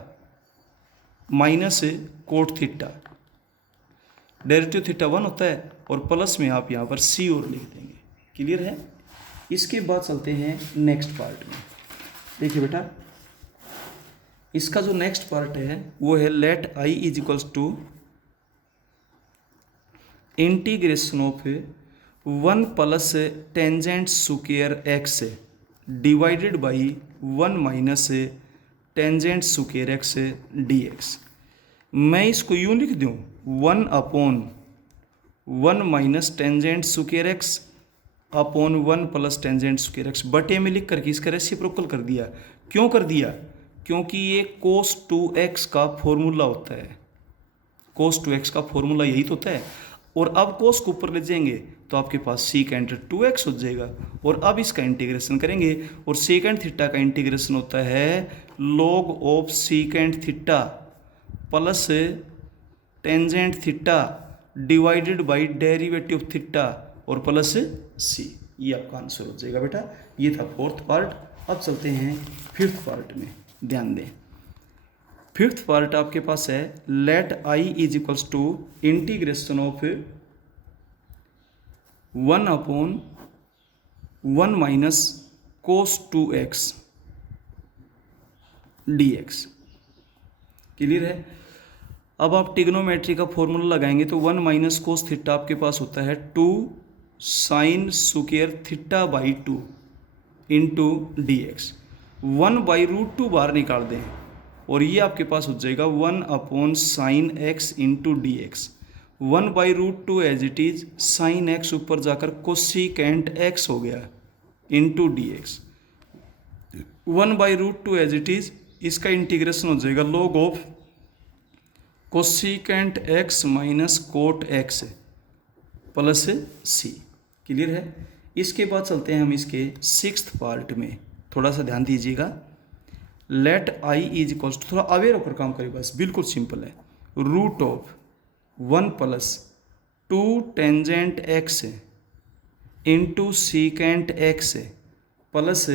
minus cot theta, derivative theta 1 होता है और प्लस में आप यहाँ पर c और लिख देंगे। क्लियर है? इसके बाद चलते हैं नेक्स्ट पार्ट में। देखिए बेटा, इसका जो नेक्स्ट पार्ट है वो है let I is equals to integration of 1 plus tangent square x divided by 1 minus tangent square x d x. मैं इसको यूँ लिख दूँ 1 upon 1 minus tangent square x upon 1 plus tangent square x बटे में लिख करके इसका रेसिप्रोकल कर दिया। क्यों कर दिया? क्योंकि ये cos 2x का फॉर्मूला होता है, cos 2x का फॉर्मूला यही तो होता है। और अब cos को ऊपर ले जाएंगे तो आपके पास सीकेंट 2x हो जाएगा और अब इसका इंटीग्रेशन करेंगे और सीकेंट थीटा का इंटीग्रेशन होता है log of secant theta plus tangent theta divided by derivative of theta और प्लस c। ये आपका आंसर हो जाएगा बेटा। ये था 4th पार्ट। अब चलते हैं 5th पार्ट में, ध्यान दें। 5th पार्ट आपके पास है let I is equals to integration of 1 upon 1 minus cos 2x dx। Clear है? अब आप टिग्नोमेट्री का फॉर्मूला लगाएंगे तो 1 माइनस कोस थीटा आपके पास होता है 2 sine square theta by 2 into d x. 1 by root 2 बाहर निकाल दें और ये आपके पास हो जाएगा 1 upon sine x into d x. 1 by root 2 as it is sine x ऊपर जाकर कोसिकेंट एक्स हो गया into d x. 1 by root 2 as it is, इसका इंटीग्रेशन हो जाएगा log of cosecant x minus cot x plus c। Clear है? इसके बाद चलते हैं हम इसके 6th पार्ट में। थोड़ा सा ध्यान दीजिएगा। Let I is equals to, थोड़ा अवेयर होकर काम करिए बस, बिल्कुल सिंपल है। Root of 1 plus 2 tangent x into secant x plus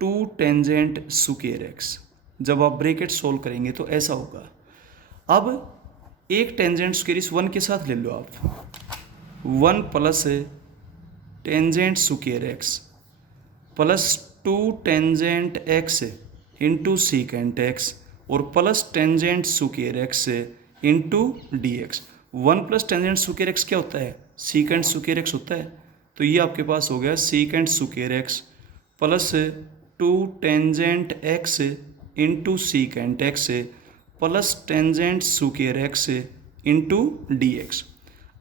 2 tangent square x. जब आप ब्रैकेट सोल्व करेंगे तो ऐसा होगा। अब एक टेंजेंट स्क्वायर इस 1 के साथ ले लो आप, 1 plus tangent square x plus 2 tangent x into secant x और plus tangent square x into d x. 1 plus tangent square x क्या होता है? सीकेंट स्क्वायर एक्स होता है। तो ये आपके पास हो गया secant square x plus 2 tangent x into secant x plus tangent square x into d x.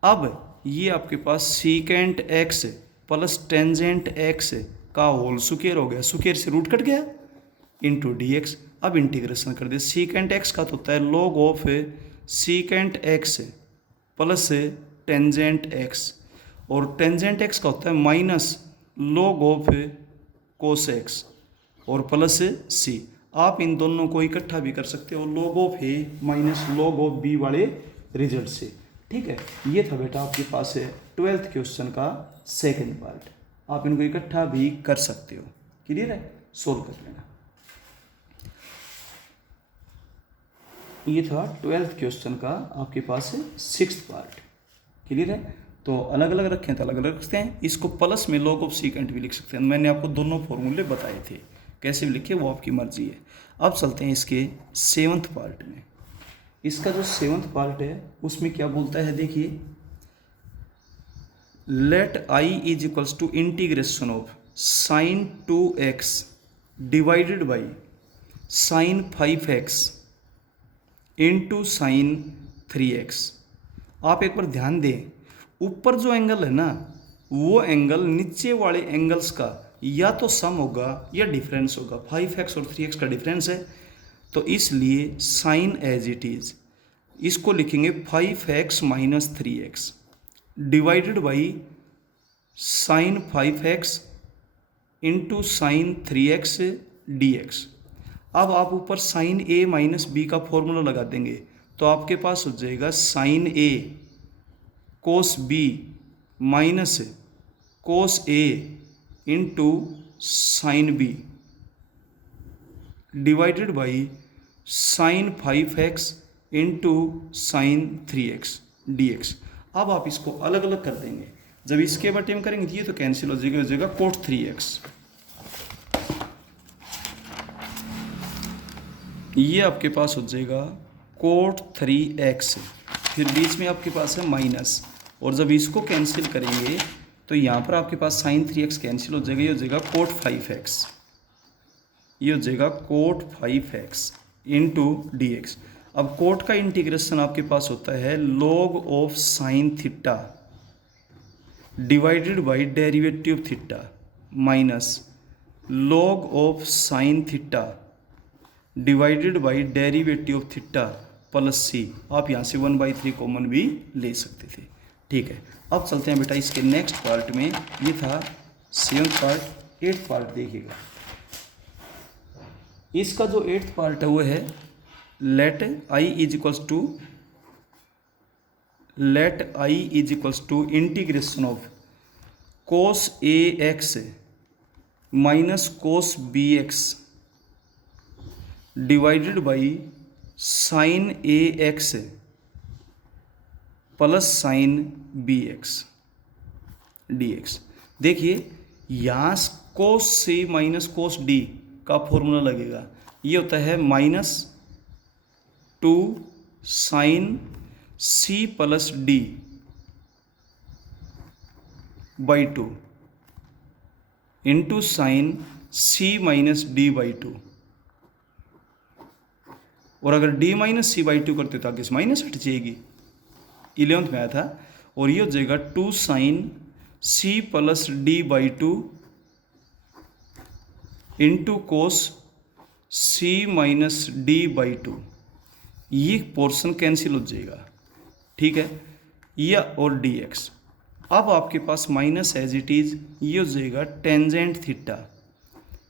अब ये आपके पास secant x plus tangent x का होल स्क्वायर हो गया, स्क्वायर से रूट कट गया इंटू डी एक्स। अब इंटीग्रेशन कर दे। सीकेंट एक्स का तो होता है log of secant x plus tangent x और टेंजेंट एक्स का होता है minus log of cos x और प्लस c। आप इन दोनों को इकट्ठा भी कर सकते हो log of a minus log of b वाले रिजल्ट से। ठीक है, ये था बेटा आपके पास है 12th क्वेश्चन का 2nd पार्ट। आप इनको इकट्ठा भी कर सकते हो। क्लियर है? सोल्व कर लेना। ये था 12th क्वेश्चन का आपके पास 6th पार्ट। क्लियर है? तो अलग अलग रखे हैं तो अलग अलग रखते हैं। इसको प्लस में लॉग ऑफ सीकेंट भी लिख सकते हैं। मैंने आपको दोनों फॉर्मूले बताए थे, कैसे भी लिखे वो आपकी मर्जी है। अब चलते हैं इसके 7th पार्ट में। इसका जो 7th पार्ट है उसमें क्या बोलता है, देखिए, let I is equals to integration of sine 2x divided by sine 5x into sine 3x। आप एक बार ध्यान दें, ऊपर जो एंगल है ना, वो एंगल नीचे वाले एंगल्स का या तो सम होगा या डिफरेंस होगा। 5x और 3x का डिफरेंस है, तो इसलिए साइन एज इट इज इसको लिखेंगे 5x minus 3x divided by sine 5x into sine 3x dx। अब आप ऊपर साइन a माइनस बी का फॉर्मूला लगा देंगे तो आपके पास हो जाएगा sine a cos b minus cos a into sine b divided by sine 5x into sine 3x dx। अब आप इसको अलग अलग कर देंगे। जब इसके बटे में करेंगे ये तो कैंसिल हो जाएगा कोट 3x। ये आपके पास हो जाएगा कोट 3x, फिर बीच में आपके पास है माइनस, और जब इसको कैंसिल करेंगे तो यहाँ पर आपके पास साइन 3x कैंसिल हो जाएगा। ये हो जाएगा कोट 5x, ये हो जाएगा कोट 5x इंटू dx। अब कोट का इंटीग्रेशन आपके पास होता है log of sine theta divided by derivative of theta minus log of sine theta divided by derivative of theta plus c. आप यहाँ से 1/3 कॉमन भी ले सकते थे। ठीक है, अब चलते हैं बेटा इसके नेक्स्ट पार्ट में। ये था 7th पार्ट। 8th पार्ट देखिएगा। इसका जो 8th पार्ट है वो है let I is equals to integration of cos a x minus cos b x divided by sine a x plus sine b x d x. देखिए यहाँ cos c minus cos d का formula लगेगा। ये होता है -2 sine c plus d by 2 into sine c minus d by 2। और अगर d minus C by 2 करते तो आगे से माइनस हट जाएगी। 11th में आया था। और ये हो जाएगा 2 sine c plus d by 2 into cos c minus d by 2। ये पोर्शन कैंसिल हो जाएगा। ठीक है, या और dx। अब आपके पास माइनस एज इट इज ये हो जाएगा tangent theta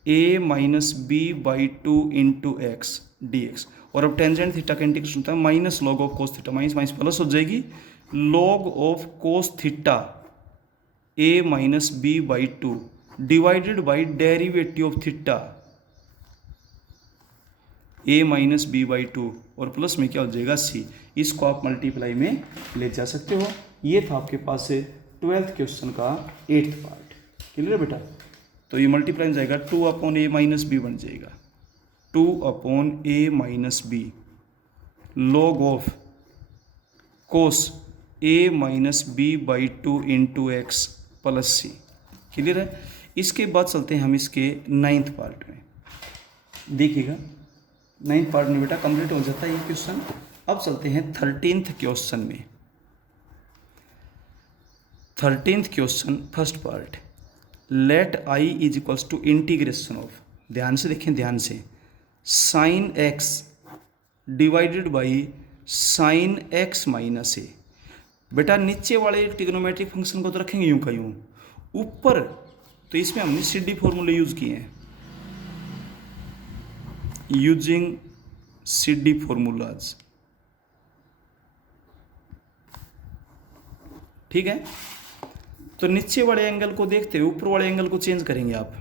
a minus b by 2 into x dx। और अब टेंजेंट थीटा का इंटीग्रेशन होता है minus log of cos theta, minus minus plus हो जाएगी log of cos theta a minus b by 2 divided by derivative of theta a minus b by 2 और plus में क्या हो जाएगा c। इसको आप मल्टीप्लाई में ले जा सकते हो। ये था आपके पास 12th क्वेश्चन का 8th पार्ट। क्लियर है बेटा? तो ये मल्टीप्लाई में जाएगा 2/a माइनस बी बन जाएगा 2/a minus b log of cos a minus b by 2 into x plus c. Clear है? इसके बाद चलते हैं हम इसके 9th पार्ट में। देखिएगा 9th पार्ट में बेटा कंप्लीट हो जाता है ये क्वेश्चन। अब चलते हैं 13th क्वेश्चन में। 13th question first part, let I is equals to integration of, ध्यान से देखें ध्यान से, sine x divided by sine x minus a. बेटा नीचे वाले ट्रिग्नोमेट्रिक फंक्शन को तो रखेंगे यूं का यूं, ऊपर तो इसमें हमने सी डी फॉर्मूले यूज किए हैं, यूजिंग सी डी फॉर्मूलाज। ठीक है, तो नीचे वाले एंगल को देखते हुए ऊपर वाले एंगल को चेंज करेंगे आप,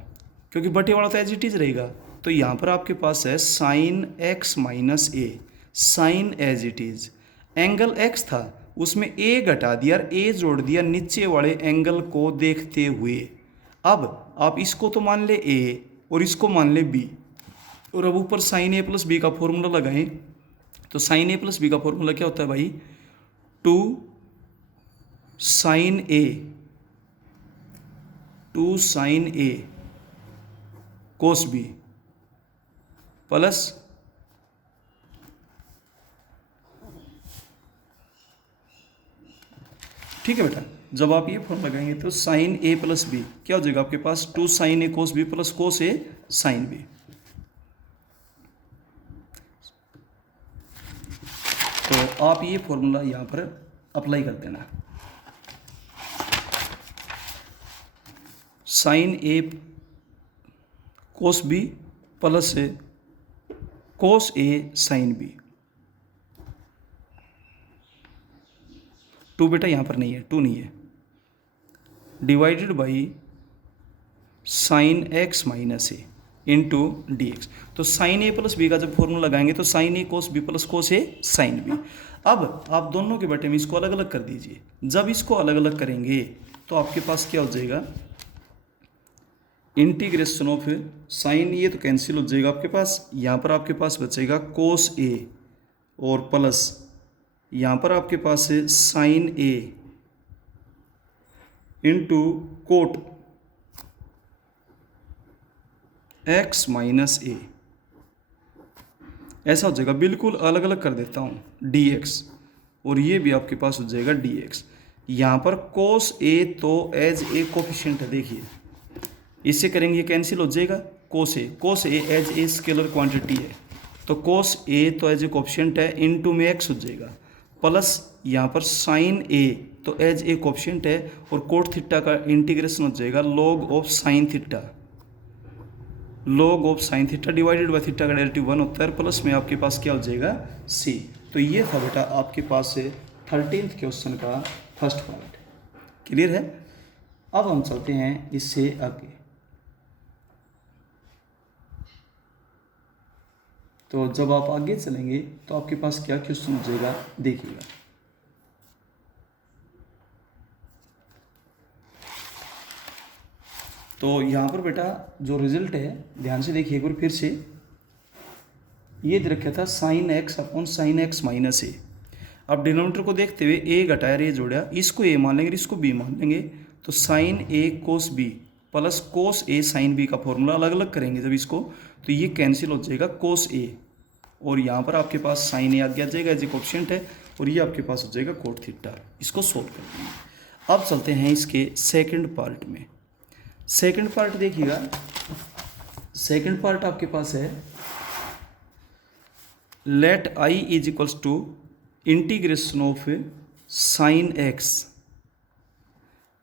क्योंकि बटे वाला तो एज इट इज रहेगा। तो यहाँ पर आपके पास है sine x minus a. Sine as it is, angle x था उसमें ए घटा दिया और ए जोड़ दिया नीचे वाले एंगल को देखते हुए। अब आप इसको तो मान ले ए और इसको मान ले बी, और अब ऊपर साइन ए प्लस बी का फॉर्मूला लगाएं। तो साइन ए प्लस बी का फॉर्मूला क्या होता है भाई, 2 साइन ए, 2 साइन ए कोस बी प्लस ठीक है बेटा। जब आप ये फॉर्म लगाएंगे तो साइन ए प्लस बी क्या हो जाएगा आपके पास, 2 sign A cos B plus cos A sine B. तो आप ये फॉर्मूला यहाँ पर अप्लाई कर देना, sign A cos B plus cos A sine B. 2 बेटा यहाँ पर नहीं है, 2 नहीं है, divided by sine x minus a into d x. तो साइन ए प्लस बी का जब फॉर्मूला लगाएंगे तो sign A cos B plus cos A sine B. अब आप दोनों के बटे में इसको अलग अलग कर दीजिए। जब इसको अलग अलग करेंगे तो आपके पास क्या हो जाएगा, इंटीग्रेशन ऑफ साइन, ये तो कैंसिल हो जाएगा आपके पास, यहाँ पर आपके पास बचेगा कोस ए और प्लस यहाँ पर आपके पास है sine A into coat x minus a, ऐसा हो जाएगा। बिल्कुल अलग अलग कर देता हूँ, डी एक्स, और ये भी आपके पास हो जाएगा डी एक्स। यहाँ पर कोस ए तो एज ए कोफिशिएंट है, देखिए इससे करेंगे ये कैंसिल हो जाएगा, कोस ए एज ए स्केलर क्वांटिटी है तो कोस ए तो एज ए कोफिशिएंट है, इनटू में एक्स हो जाएगा, प्लस यहाँ पर साइन ए तो एज ए कोफिशिएंट है और कोट थीटा का इंटीग्रेशन हो जाएगा log of sine theta, log of sine theta divided by theta का डेरिवेटिव 1 होता है, प्लस में आपके पास क्या हो जाएगा सी। तो ये था बेटा आपके पास से 13th क्वेश्चन का फर्स्ट पार्ट। क्लियर है। अब हम चलते हैं इससे आगे। तो जब आप आगे चलेंगे तो आपके पास क्या क्वेश्चन हो जाएगा देखिएगा। तो यहाँ पर बेटा जो रिजल्ट है ध्यान से देखिए एक बार फिर से, ये दे रखा था sine x upon sine x minus a. अब डिनोमिनेटर को देखते हुए ए घटाया और ए जोड़ा, इसको ए मान लेंगे इसको बी मान लेंगे, तो sign A cos B plus cos A sine B का फॉर्मूला अलग अलग करेंगे जब इसको, तो ये कैंसिल हो जाएगा कोस ए, और यहाँ पर आपके पास साइन ए आ जाएगा एज ए कोफिशिएंट है, और ये आपके पास हो जाएगा कोट थीटा। इसको सोल्व कर देंगे। अब चलते हैं इसके सेकंड पार्ट में। सेकंड पार्ट देखिएगा, सेकंड पार्ट आपके पास है let I is equals to integration of sine x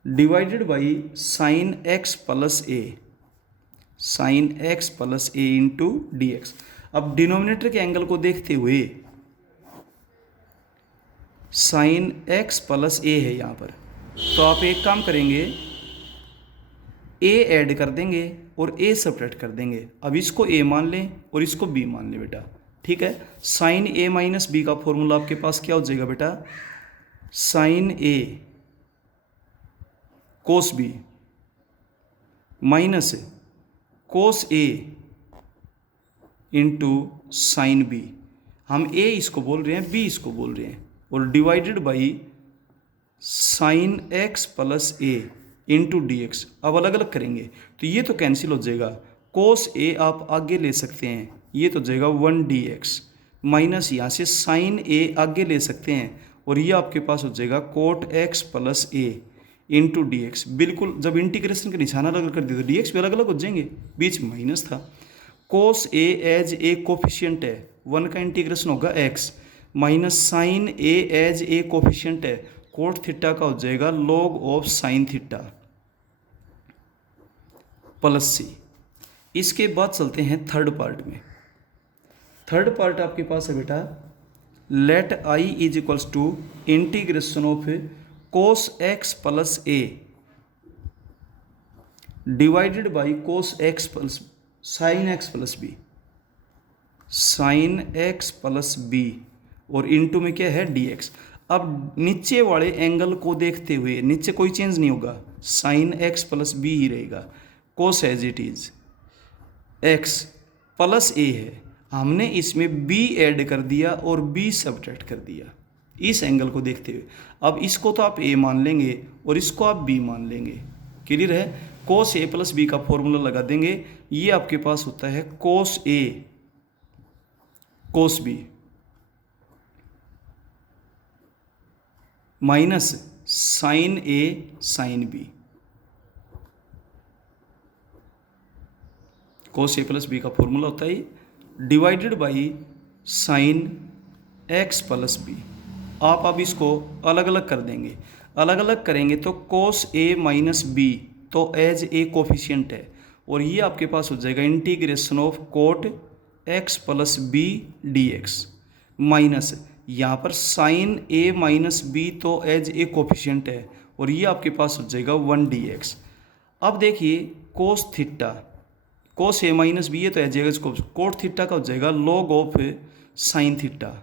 divided by sine x plus a, sine x plus a into d x. अब डिनोमिनेटर के एंगल को देखते हुए साइन एक्स प्लस ए है यहाँ पर, तो आप एक काम करेंगे ए ऐड कर देंगे और ए सब्ट्रैक्ट कर देंगे। अब इसको ए मान लें और इसको बी मान लें बेटा, ठीक है। साइन ए माइनस बी का फॉर्मूला आपके पास क्या हो जाएगा बेटा, sign A cos b minus cos a into sine B. हम ए इसको बोल रहे हैं, बी इसको बोल रहे हैं, और divided by sine x plus a into d x. अब अलग अलग करेंगे तो ये तो कैंसिल हो जाएगा, कोस ए आप आगे ले सकते हैं, ये तो जाएगा 1 डी एक्स, माइनस यहाँ से साइन ए आगे ले सकते हैं, और ये आपके पास हो जाएगा cot x plus a into d x. बिल्कुल जब इंटीग्रेशन का निशाना अलग कर दिया तो डी एक्स भी अलग अलग हो जाएंगे, बीच में माइनस था। कोस ए एज ए कोफिशिएंट है, 1 का इंटीग्रेशन होगा x, minus sine a as a coefficient है, कोट थीटा का हो जाएगा log of sine theta plus c. इसके बाद चलते हैं थर्ड पार्ट में। थर्ड पार्ट आपके पास है बेटा let I is equals to integration of cos x plus a divided by cos x plus sine x plus b. Sine x plus b और इनटू में क्या है डी एक्स। अब नीचे वाले एंगल को देखते हुए नीचे कोई चेंज नहीं होगा, साइन एक्स प्लस बी ही रहेगा, cos as it is, x plus a है, हमने इसमें बी ऐड कर दिया और बी सब्ट्रैक्ट कर दिया इस एंगल को देखते हुए। अब इसको तो आप ए मान लेंगे और इसको आप बी मान लेंगे, क्लियर है। कोस ए प्लस बी का फॉर्मूला लगा देंगे, ये आपके पास होता है cos a cos b minus sine a sine b. Cos a plus b का फॉर्मूला होता है divided by sine x plus b. आप अब इसको अलग अलग कर देंगे, अलग अलग करेंगे तो कोस ए माइनस बी तो एज ए कोफिशिएंट है, और ये आपके पास हो जाएगा integration of cot x plus b d x minus यहाँ पर साइन ए माइनस बी तो एज ए कोफिशिएंट है, और ये आपके पास हो जाएगा 1 डी एक्स। अब देखिए cos theta, cos a minus B है तो एज ए कोट थीटा का हो जाएगा log of sine theta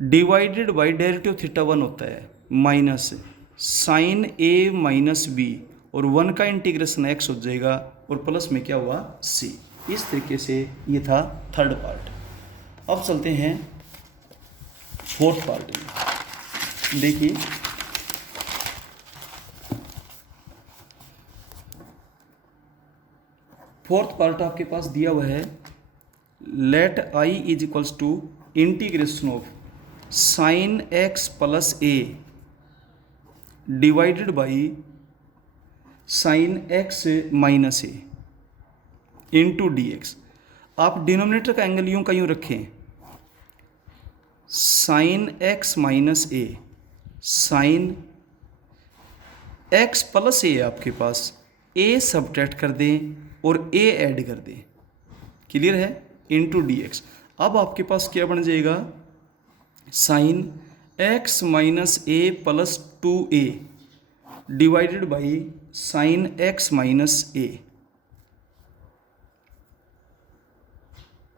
divided by derivative theta 1 होता है minus sine a minus B और 1 का इंटीग्रेशन एक्स हो जाएगा और प्लस में क्या हुआ सी। इस तरीके से ये था थर्ड पार्ट। अब चलते हैं फोर्थ पार्ट में। देखिए फोर्थ पार्ट आपके पास दिया हुआ है, let I is equals to integration of sine x plus a divided by sine x minus a into d x. आप डिनोमिनेटर का एंगल यूं का यूं रखें, sine x minus a sine x plus a आपके पास, ए सब्ट्रैक्ट कर दें और ए ऐड कर दें, क्लियर है, इंटू डी एक्स। अब आपके पास क्या बन जाएगा, sine x minus A plus 2a divided by sine x minus a,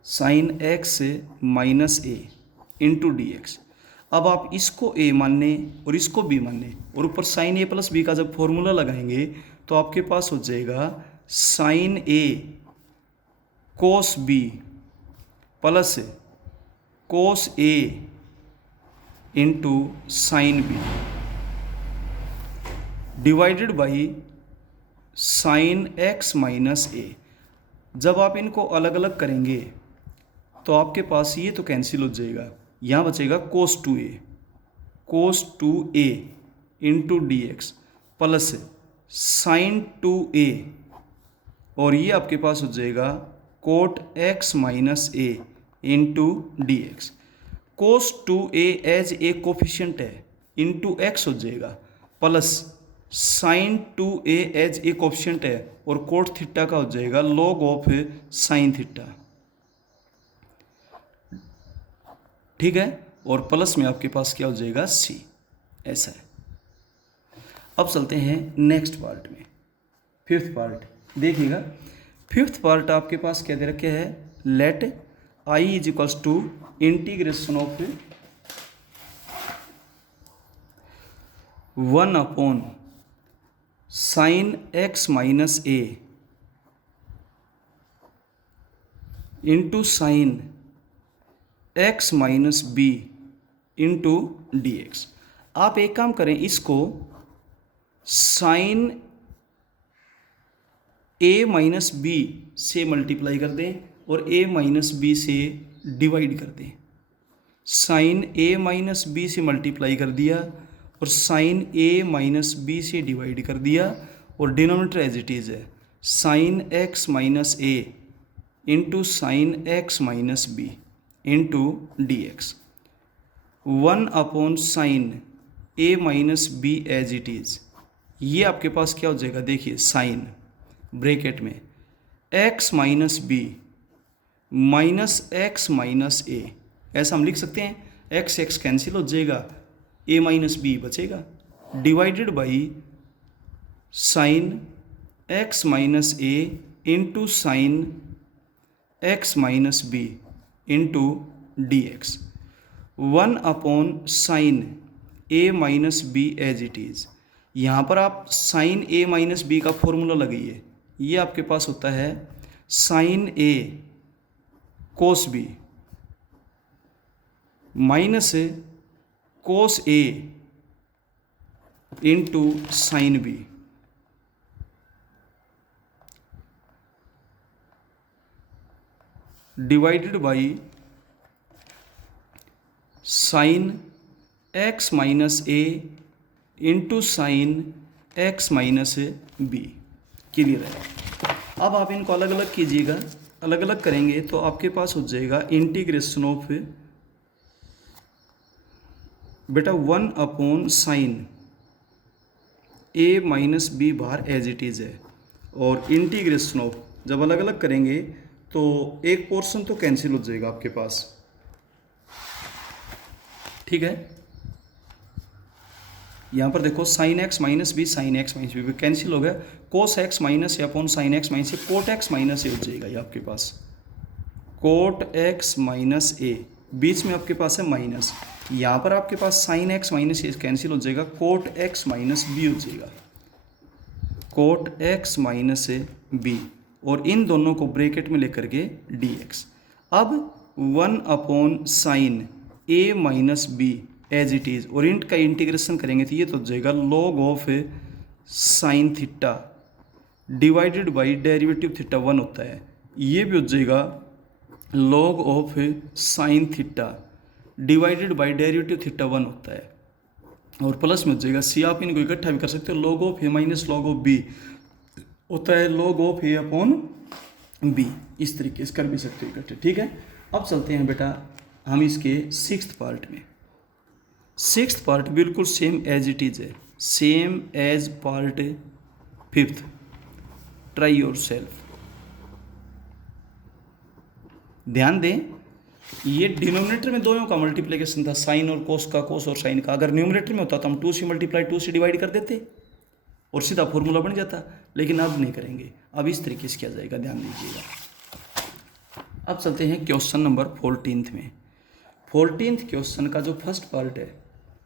sine x minus a into d x. अब आप इसको a मानने और इसको b मानने और ऊपर साइन ए प्लस बी का जब फॉर्मूला लगाएंगे तो आपके पास हो जाएगा sine A cos B plus cos a into sine b divided by sine x minus a. जब आप इनको अलग अलग करेंगे तो आपके पास ये तो कैंसिल हो जाएगा, यहाँ बचेगा cos 2a into d x plus sine 2a और ये आपके पास हो जाएगा cot x minus a into d x. Cos 2a as a coefficient है इंटू एक्स हो जाएगा plus sine 2a as a coefficient है और कोट थीटा का हो जाएगा लॉग ऑफ साइन थीटा, ठीक है, और प्लस में आपके पास क्या हो जाएगा सी। ऐसा है। अब चलते हैं नेक्स्ट पार्ट में, फिफ्थ पार्ट। देखिएगा फिफ्थ पार्ट आपके पास क्या दे रखे है, let I is equals to integration of 1 upon sine x minus a into sine x minus b into d x. आप एक काम करें, इसको साइन ए माइनस बी से मल्टीप्लाई कर दें और ए माइनस बी से डिवाइड कर दें। साइन ए माइनस बी से मल्टीप्लाई कर दिया और साइन ए माइनस बी से डिवाइड कर दिया और डिनोमिनेटर एज इट इज़ है sine x minus a into sine x minus b into d x. 1 upon sine a minus b as it is, ये आपके पास क्या हो जाएगा, देखिए साइन ब्रैकेट में x minus b minus x minus a, ऐसा हम लिख सकते हैं, एक्स एक्स कैंसिल हो जाएगा, ए माइनस बी बचेगा, divided by sine x minus a into sine x minus b into d x. 1/sin a minus b as it is. यहाँ पर आप साइन ए माइनस बी का formula लगाइए। ये आपके पास होता है sine A cos b minus cos a into sine b divided by sine x minus a into sine x minus b. Clear है। अब आप इनको अलग अलग कीजिएगा। अलग अलग करेंगे तो आपके पास हो जाएगा इंटीग्रेशन ऑफ बेटा 1/sin ए माइनस बी बाहर एज इट इज़ है, और इंटीग्रेशन ऑफ जब अलग अलग करेंगे तो एक पोर्शन तो कैंसिल हो जाएगा आपके पास। ठीक है, यहाँ पर देखो sine x minus b sine x minus b cancel हो गया। Cos x minus a upon sine x minus a cot x minus a हो जाएगा। ये आपके पास कोट एक्स माइनस ए, बीच में आपके पास है माइनस। यहाँ पर आपके पास sine x minus a cancel हो जाएगा, कोट एक्स माइनस बी हो जाएगा, कोट एक्स माइनस बी, और इन दोनों को ब्रैकेट में लेकर के डी एक्स। अब 1/sin a minus b as it is, और इंट का इंटीग्रेशन करेंगे तो ये तो हो जाएगा log of sine theta divided by derivative theta 1 होता है। ये भी हो जाएगा log of sine theta divided by derivative theta 1 होता है, और प्लस में हो जाएगा सी। आप इनको इकट्ठा भी कर सकते हो। log of a minus log of b होता है log of a upon b. इस तरीके से कर भी सकते हो इकट्ठे। ठीक है, अब चलते हैं बेटा हम इसके 6th पार्ट में। 6th पार्ट बिल्कुल सेम एज इट इज़ है, same as part 5th। Try yourself. ध्यान दें, ये डिनोमिनेटर में दोनों का मल्टीप्लिकेशन था, साइन और कोस का, कोस और साइन का। अगर न्यूमरेटर में होता तो हम 2 से मल्टीप्लाई 2 से डिवाइड कर देते और सीधा फॉर्मूला बन जाता, लेकिन अब नहीं करेंगे। अब इस तरीके से किया जाएगा, ध्यान दीजिएगा। अब चलते हैं क्वेश्चन नंबर 14 में। 14th क्वेश्चन का जो फर्स्ट पार्ट है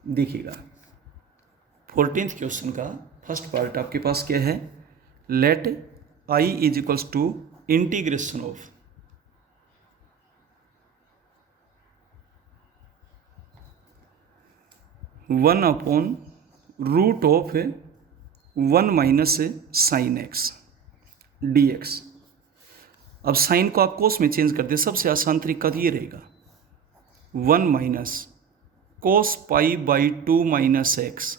देखिएगा। 14th क्वेश्चन का फर्स्ट पार्ट आपके पास क्या है? Late i is equals to integration of one upon root of 1 minus sine x d x. अब साइन को आप कोस में चेंज कर दे, सबसे आसान तरीका तो ये रहेगा 1 minus cos pi by 2 minus x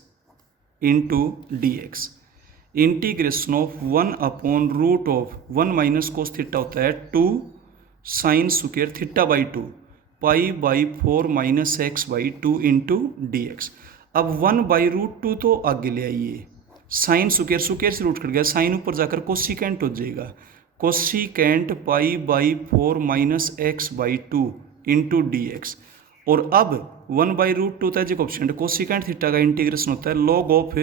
into d x. Integration of 1 upon root of 1 minus cos theta होता है 2 sine square theta by 2 pi by 4 minus x by 2 into d x. अब 1 बाई रूट 2 तो आगे ले आइए, sine square square से root cut गया, sine ऊपर जाकर कोसिकेंट हो जाएगा, cosecant pi by 4 minus x by 2 into d x. और अब 1 बाई रूट 2 था जो ऑप्शन कोसिकेंट थीटा का इंटीग्रेशन होता है log of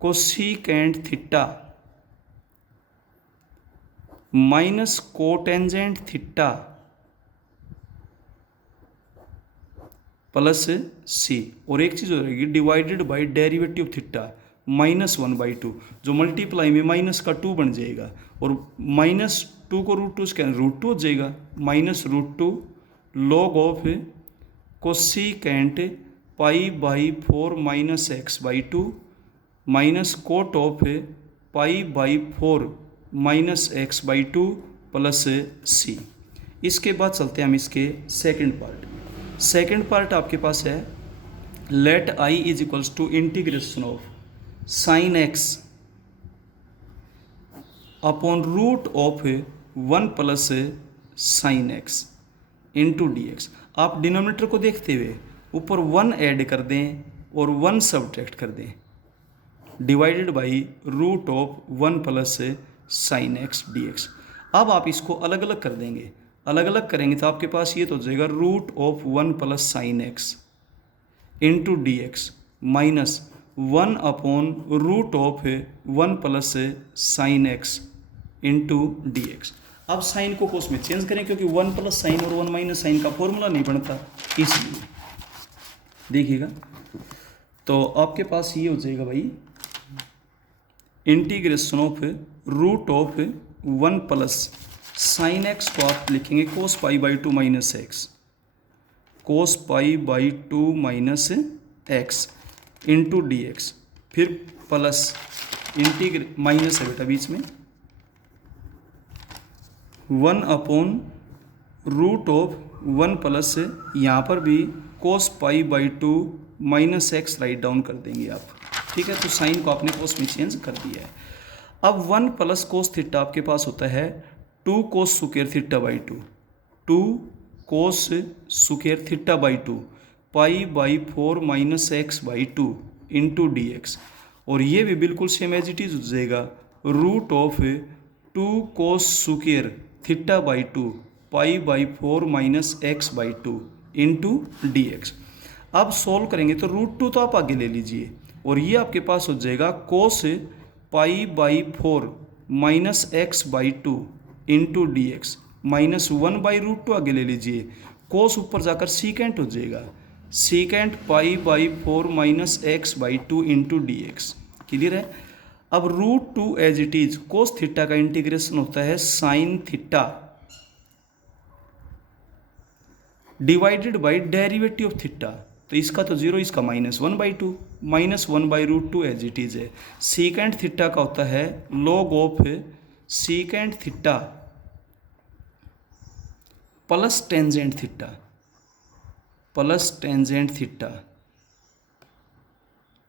cosecant theta minus cotangent theta plus c. और एक चीज़ हो जाएगी डिवाइडेड बाई डेरिवेटिव थीटा -1/2, जो मल्टीप्लाई में माइनस का 2 बन जाएगा, और -2 को रूट 2 से रूट 2 हो जाएगा, -√2 log of cosecant pi by 4 minus x by 2 minus cot of pi by 4 minus x by 2 plus c. इसके बाद चलते हैं हम इसके सेकंड पार्ट। सेकंड पार्ट आपके पास है let I is equals to integration of sine x upon root of 1 plus sine x into d x. आप डिनोमिनेटर को देखते हुए ऊपर 1 ऐड कर दें और 1 सब्ट्रैक्ट कर दें, divided by root of 1 plus sine x d x. अब आप इसको अलग अलग कर देंगे, अलग अलग करेंगे तो आपके पास ये तो हो जाएगा root of 1 plus sine x into d x minus 1 upon root of 1 plus sine x into d x. अब साइन को कोस में चेंज करें, क्योंकि 1 प्लस साइन और 1 माइनस साइन का फॉर्मूला नहीं बनता, इसलिए देखिएगा। तो आपके पास ये हो जाएगा भाई integration of root of 1 plus sine x को आप लिखेंगे cos pi by 2 minus x, cos pi by 2 minus x into d x, फिर प्लस माइनस है बेटा बीच में 1 अपॉन रूट ऑफ 1 प्लस, यहाँ पर भी cos pi by 2 minus x write down कर देंगे आप, ठीक है। तो साइन को आपने कोस में चेंज कर दिया है। अब 1 प्लस कोस थीटा आपके पास होता है 2 cos square theta by 2, 2 cos square theta by 2 pi by 4 minus x by 2 into d x, और ये भी बिल्कुल सेम एज इट इज हो जाएगा root of 2 cos square theta by 2 pi by 4 minus x by 2 into d x. अब solve करेंगे तो root 2 तो आप आगे ले लीजिए, और ये आपके पास हो जाएगा cos pi by 4 minus x by 2 into d x, minus 1 by root 2 आगे ले लीजिए, कोस ऊपर जाकर सीकेंट हो जाएगा, secant pi by 4 minus x by 2 into d x. Clear है। अब root 2 as it is, cos theta का इंटीग्रेशन होता है sine theta divided by derivative of theta, तो इसका तो 0, इसका minus 1 by 2, minus 1 by root 2 as it is है। सीकेंट थीटा का होता है log of secant theta plus tangent theta, plus tangent theta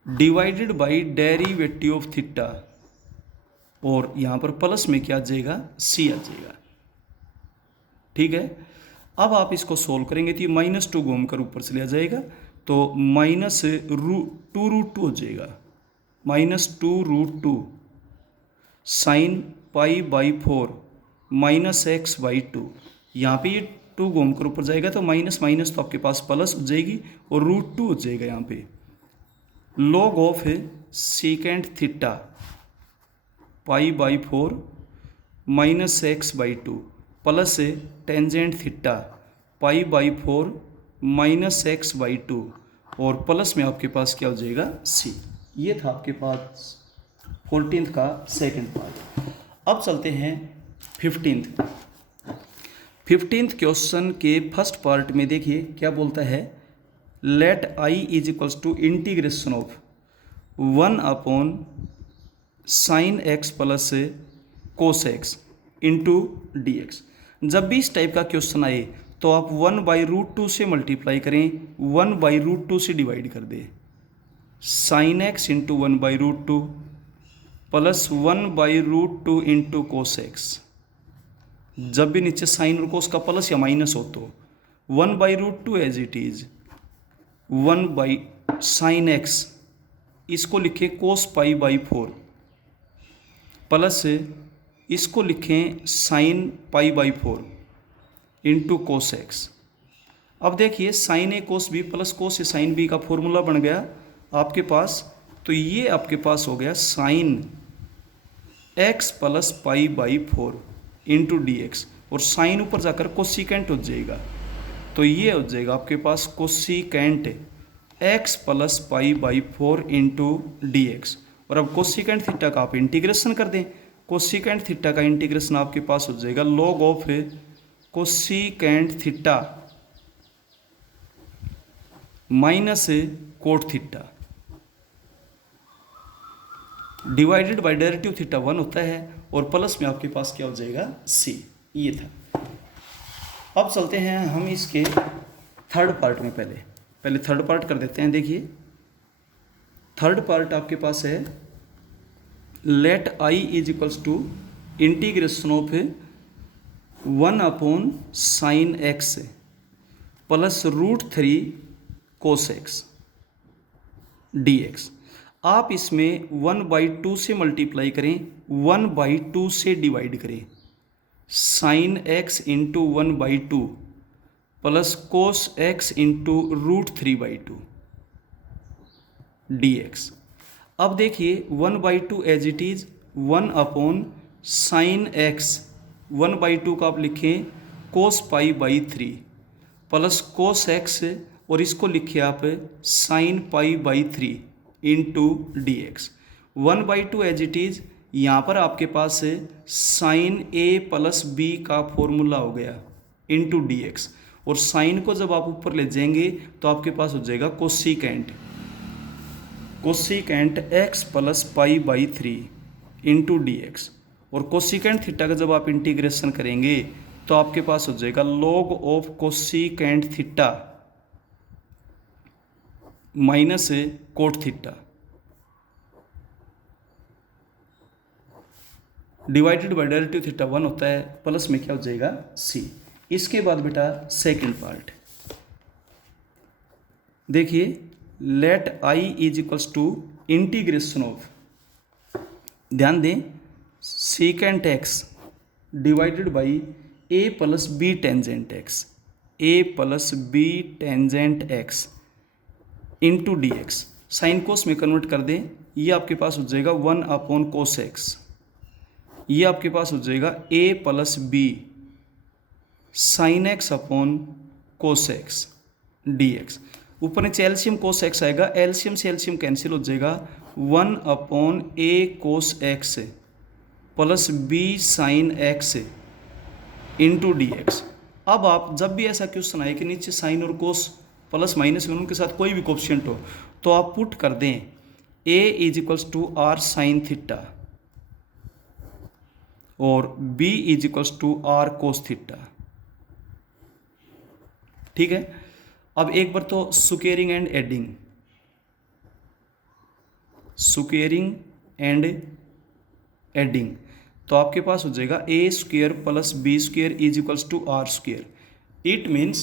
divided by derivative of theta, और यहाँ पर प्लस में क्या आ जाएगा, सी आ जाएगा, ठीक है। अब आप इसको सोल्व करेंगे तो ये माइनस 2 घूम कर ऊपर चले आ जाएगा, तो माइनस 2 रूट 2 हो जाएगा, minus 2 root 2 sine pi by 4 minus x by 2, यहाँ पे ये 2 घूम कर ऊपर जाएगा तो माइनस माइनस तो आपके पास प्लस हो जाएगी, और रूट 2 हो जाएगा यहाँ पे log of secant theta pi by 4 minus x by 2 plus tangent theta pi by 4 minus x by 2, और प्लस में आपके पास क्या हो जाएगा, सी। ये था आपके पास 14th का सेकंड पार्ट। अब चलते हैं 15th क्वेश्चन के फर्स्ट पार्ट में। देखिए क्या बोलता है, let I is equals to integration of 1 upon sine x plus cos x into d x. जब भी इस टाइप का क्वेश्चन आए तो आप 1 बाई रूट 2 से मल्टीप्लाई करें, 1 बाई रूट 2 से डिवाइड कर दें, sine x into 1 by root 2 plus 1 by root 2 into cos x. जब भी नीचे साइन और कोस का प्लस या माइनस हो तो 1 by root 2 as it is 1 by sine x, इसको लिखें कोस पाई बाई 4 प्लस इसको लिखें sine pi by 4 into cos x. अब देखिए sine A cos B plus cos A sine B का फॉर्मूला बन गया आपके पास, तो ये आपके पास हो गया sign x plus pi by 4 into d x, और साइन ऊपर जाकर कोसिकेंट हो जाएगा, तो ये हो जाएगा आपके पास cosecant x plus pi by 4 into d x. और अब कोसिकेंट थीटा का आप इंटीग्रेशन कर दें, कोसिकेंट थीटा का इंटीग्रेशन आपके पास हो जाएगा log of cosecant theta minus cot theta divided by derivative theta 1 होता है, और प्लस में आपके पास क्या हो जाएगा, सी। ये था। अब चलते हैं हम इसके थर्ड पार्ट में। पहले थर्ड पार्ट कर देते हैं। देखिए थर्ड पार्ट आपके पास है let I is equals to integration of 1 upon sine x plus root 3 cos x d x. आप इसमें 1/2 से मल्टीप्लाई करें, 1/2 से डिवाइड करें, sine x into 1/2 plus cos x into root 3/2 d x. अब देखिए 1/2 as it is 1 upon sine x 1/2 का आप लिखें cos pi by 3 plus cos x, और इसको लिखिए आप sine pi by 3 into d x. 1/2 as it is, यहाँ पर आपके पास साइन ए प्लस बी का फॉर्मूला हो गया इंटू डी एक्स, और साइन को जब आप ऊपर ले जाएंगे तो आपके पास हो जाएगा cosecant x plus pi by 3 into d x, और कोसिकेंट थीटा का जब आप इंटीग्रेशन करेंगे तो आपके पास हो जाएगा log of cosecant theta minus cot theta divided by derivative theta 1 होता है, प्लस में क्या हो जाएगा सी। इसके बाद बेटा सेकंड पार्ट देखिए, let I is equals to integration of, ध्यान दें, secant x divided by A plus B tangent x, A plus B tangent x into d x. Sine cos में कन्वर्ट कर दें, ये आपके पास हो जाएगा 1 कोस एक्स, ये आपके पास हो जाएगा a plus b sine x upon cos x d x. ऊपर नीचे एलसीएम कोस एक्स आएगा, एलसीएम से एलसीएम कैंसिल हो जाएगा, 1/a cos x plus b sine x into d x. अब आप जब भी ऐसा क्वेश्चन आए कि नीचे साइन और कोस प्लस माइनस में उनके साथ कोई भी कोफिशिएंट हो, तो आप पुट कर दें a is equals to R sine theta और b is equals to R cos theta. ठीक है, अब एक बार तो स्क्वेयरिंग एंड एडिंग, तो आपके पास हो जाएगा a square plus B square is equals to R square. It means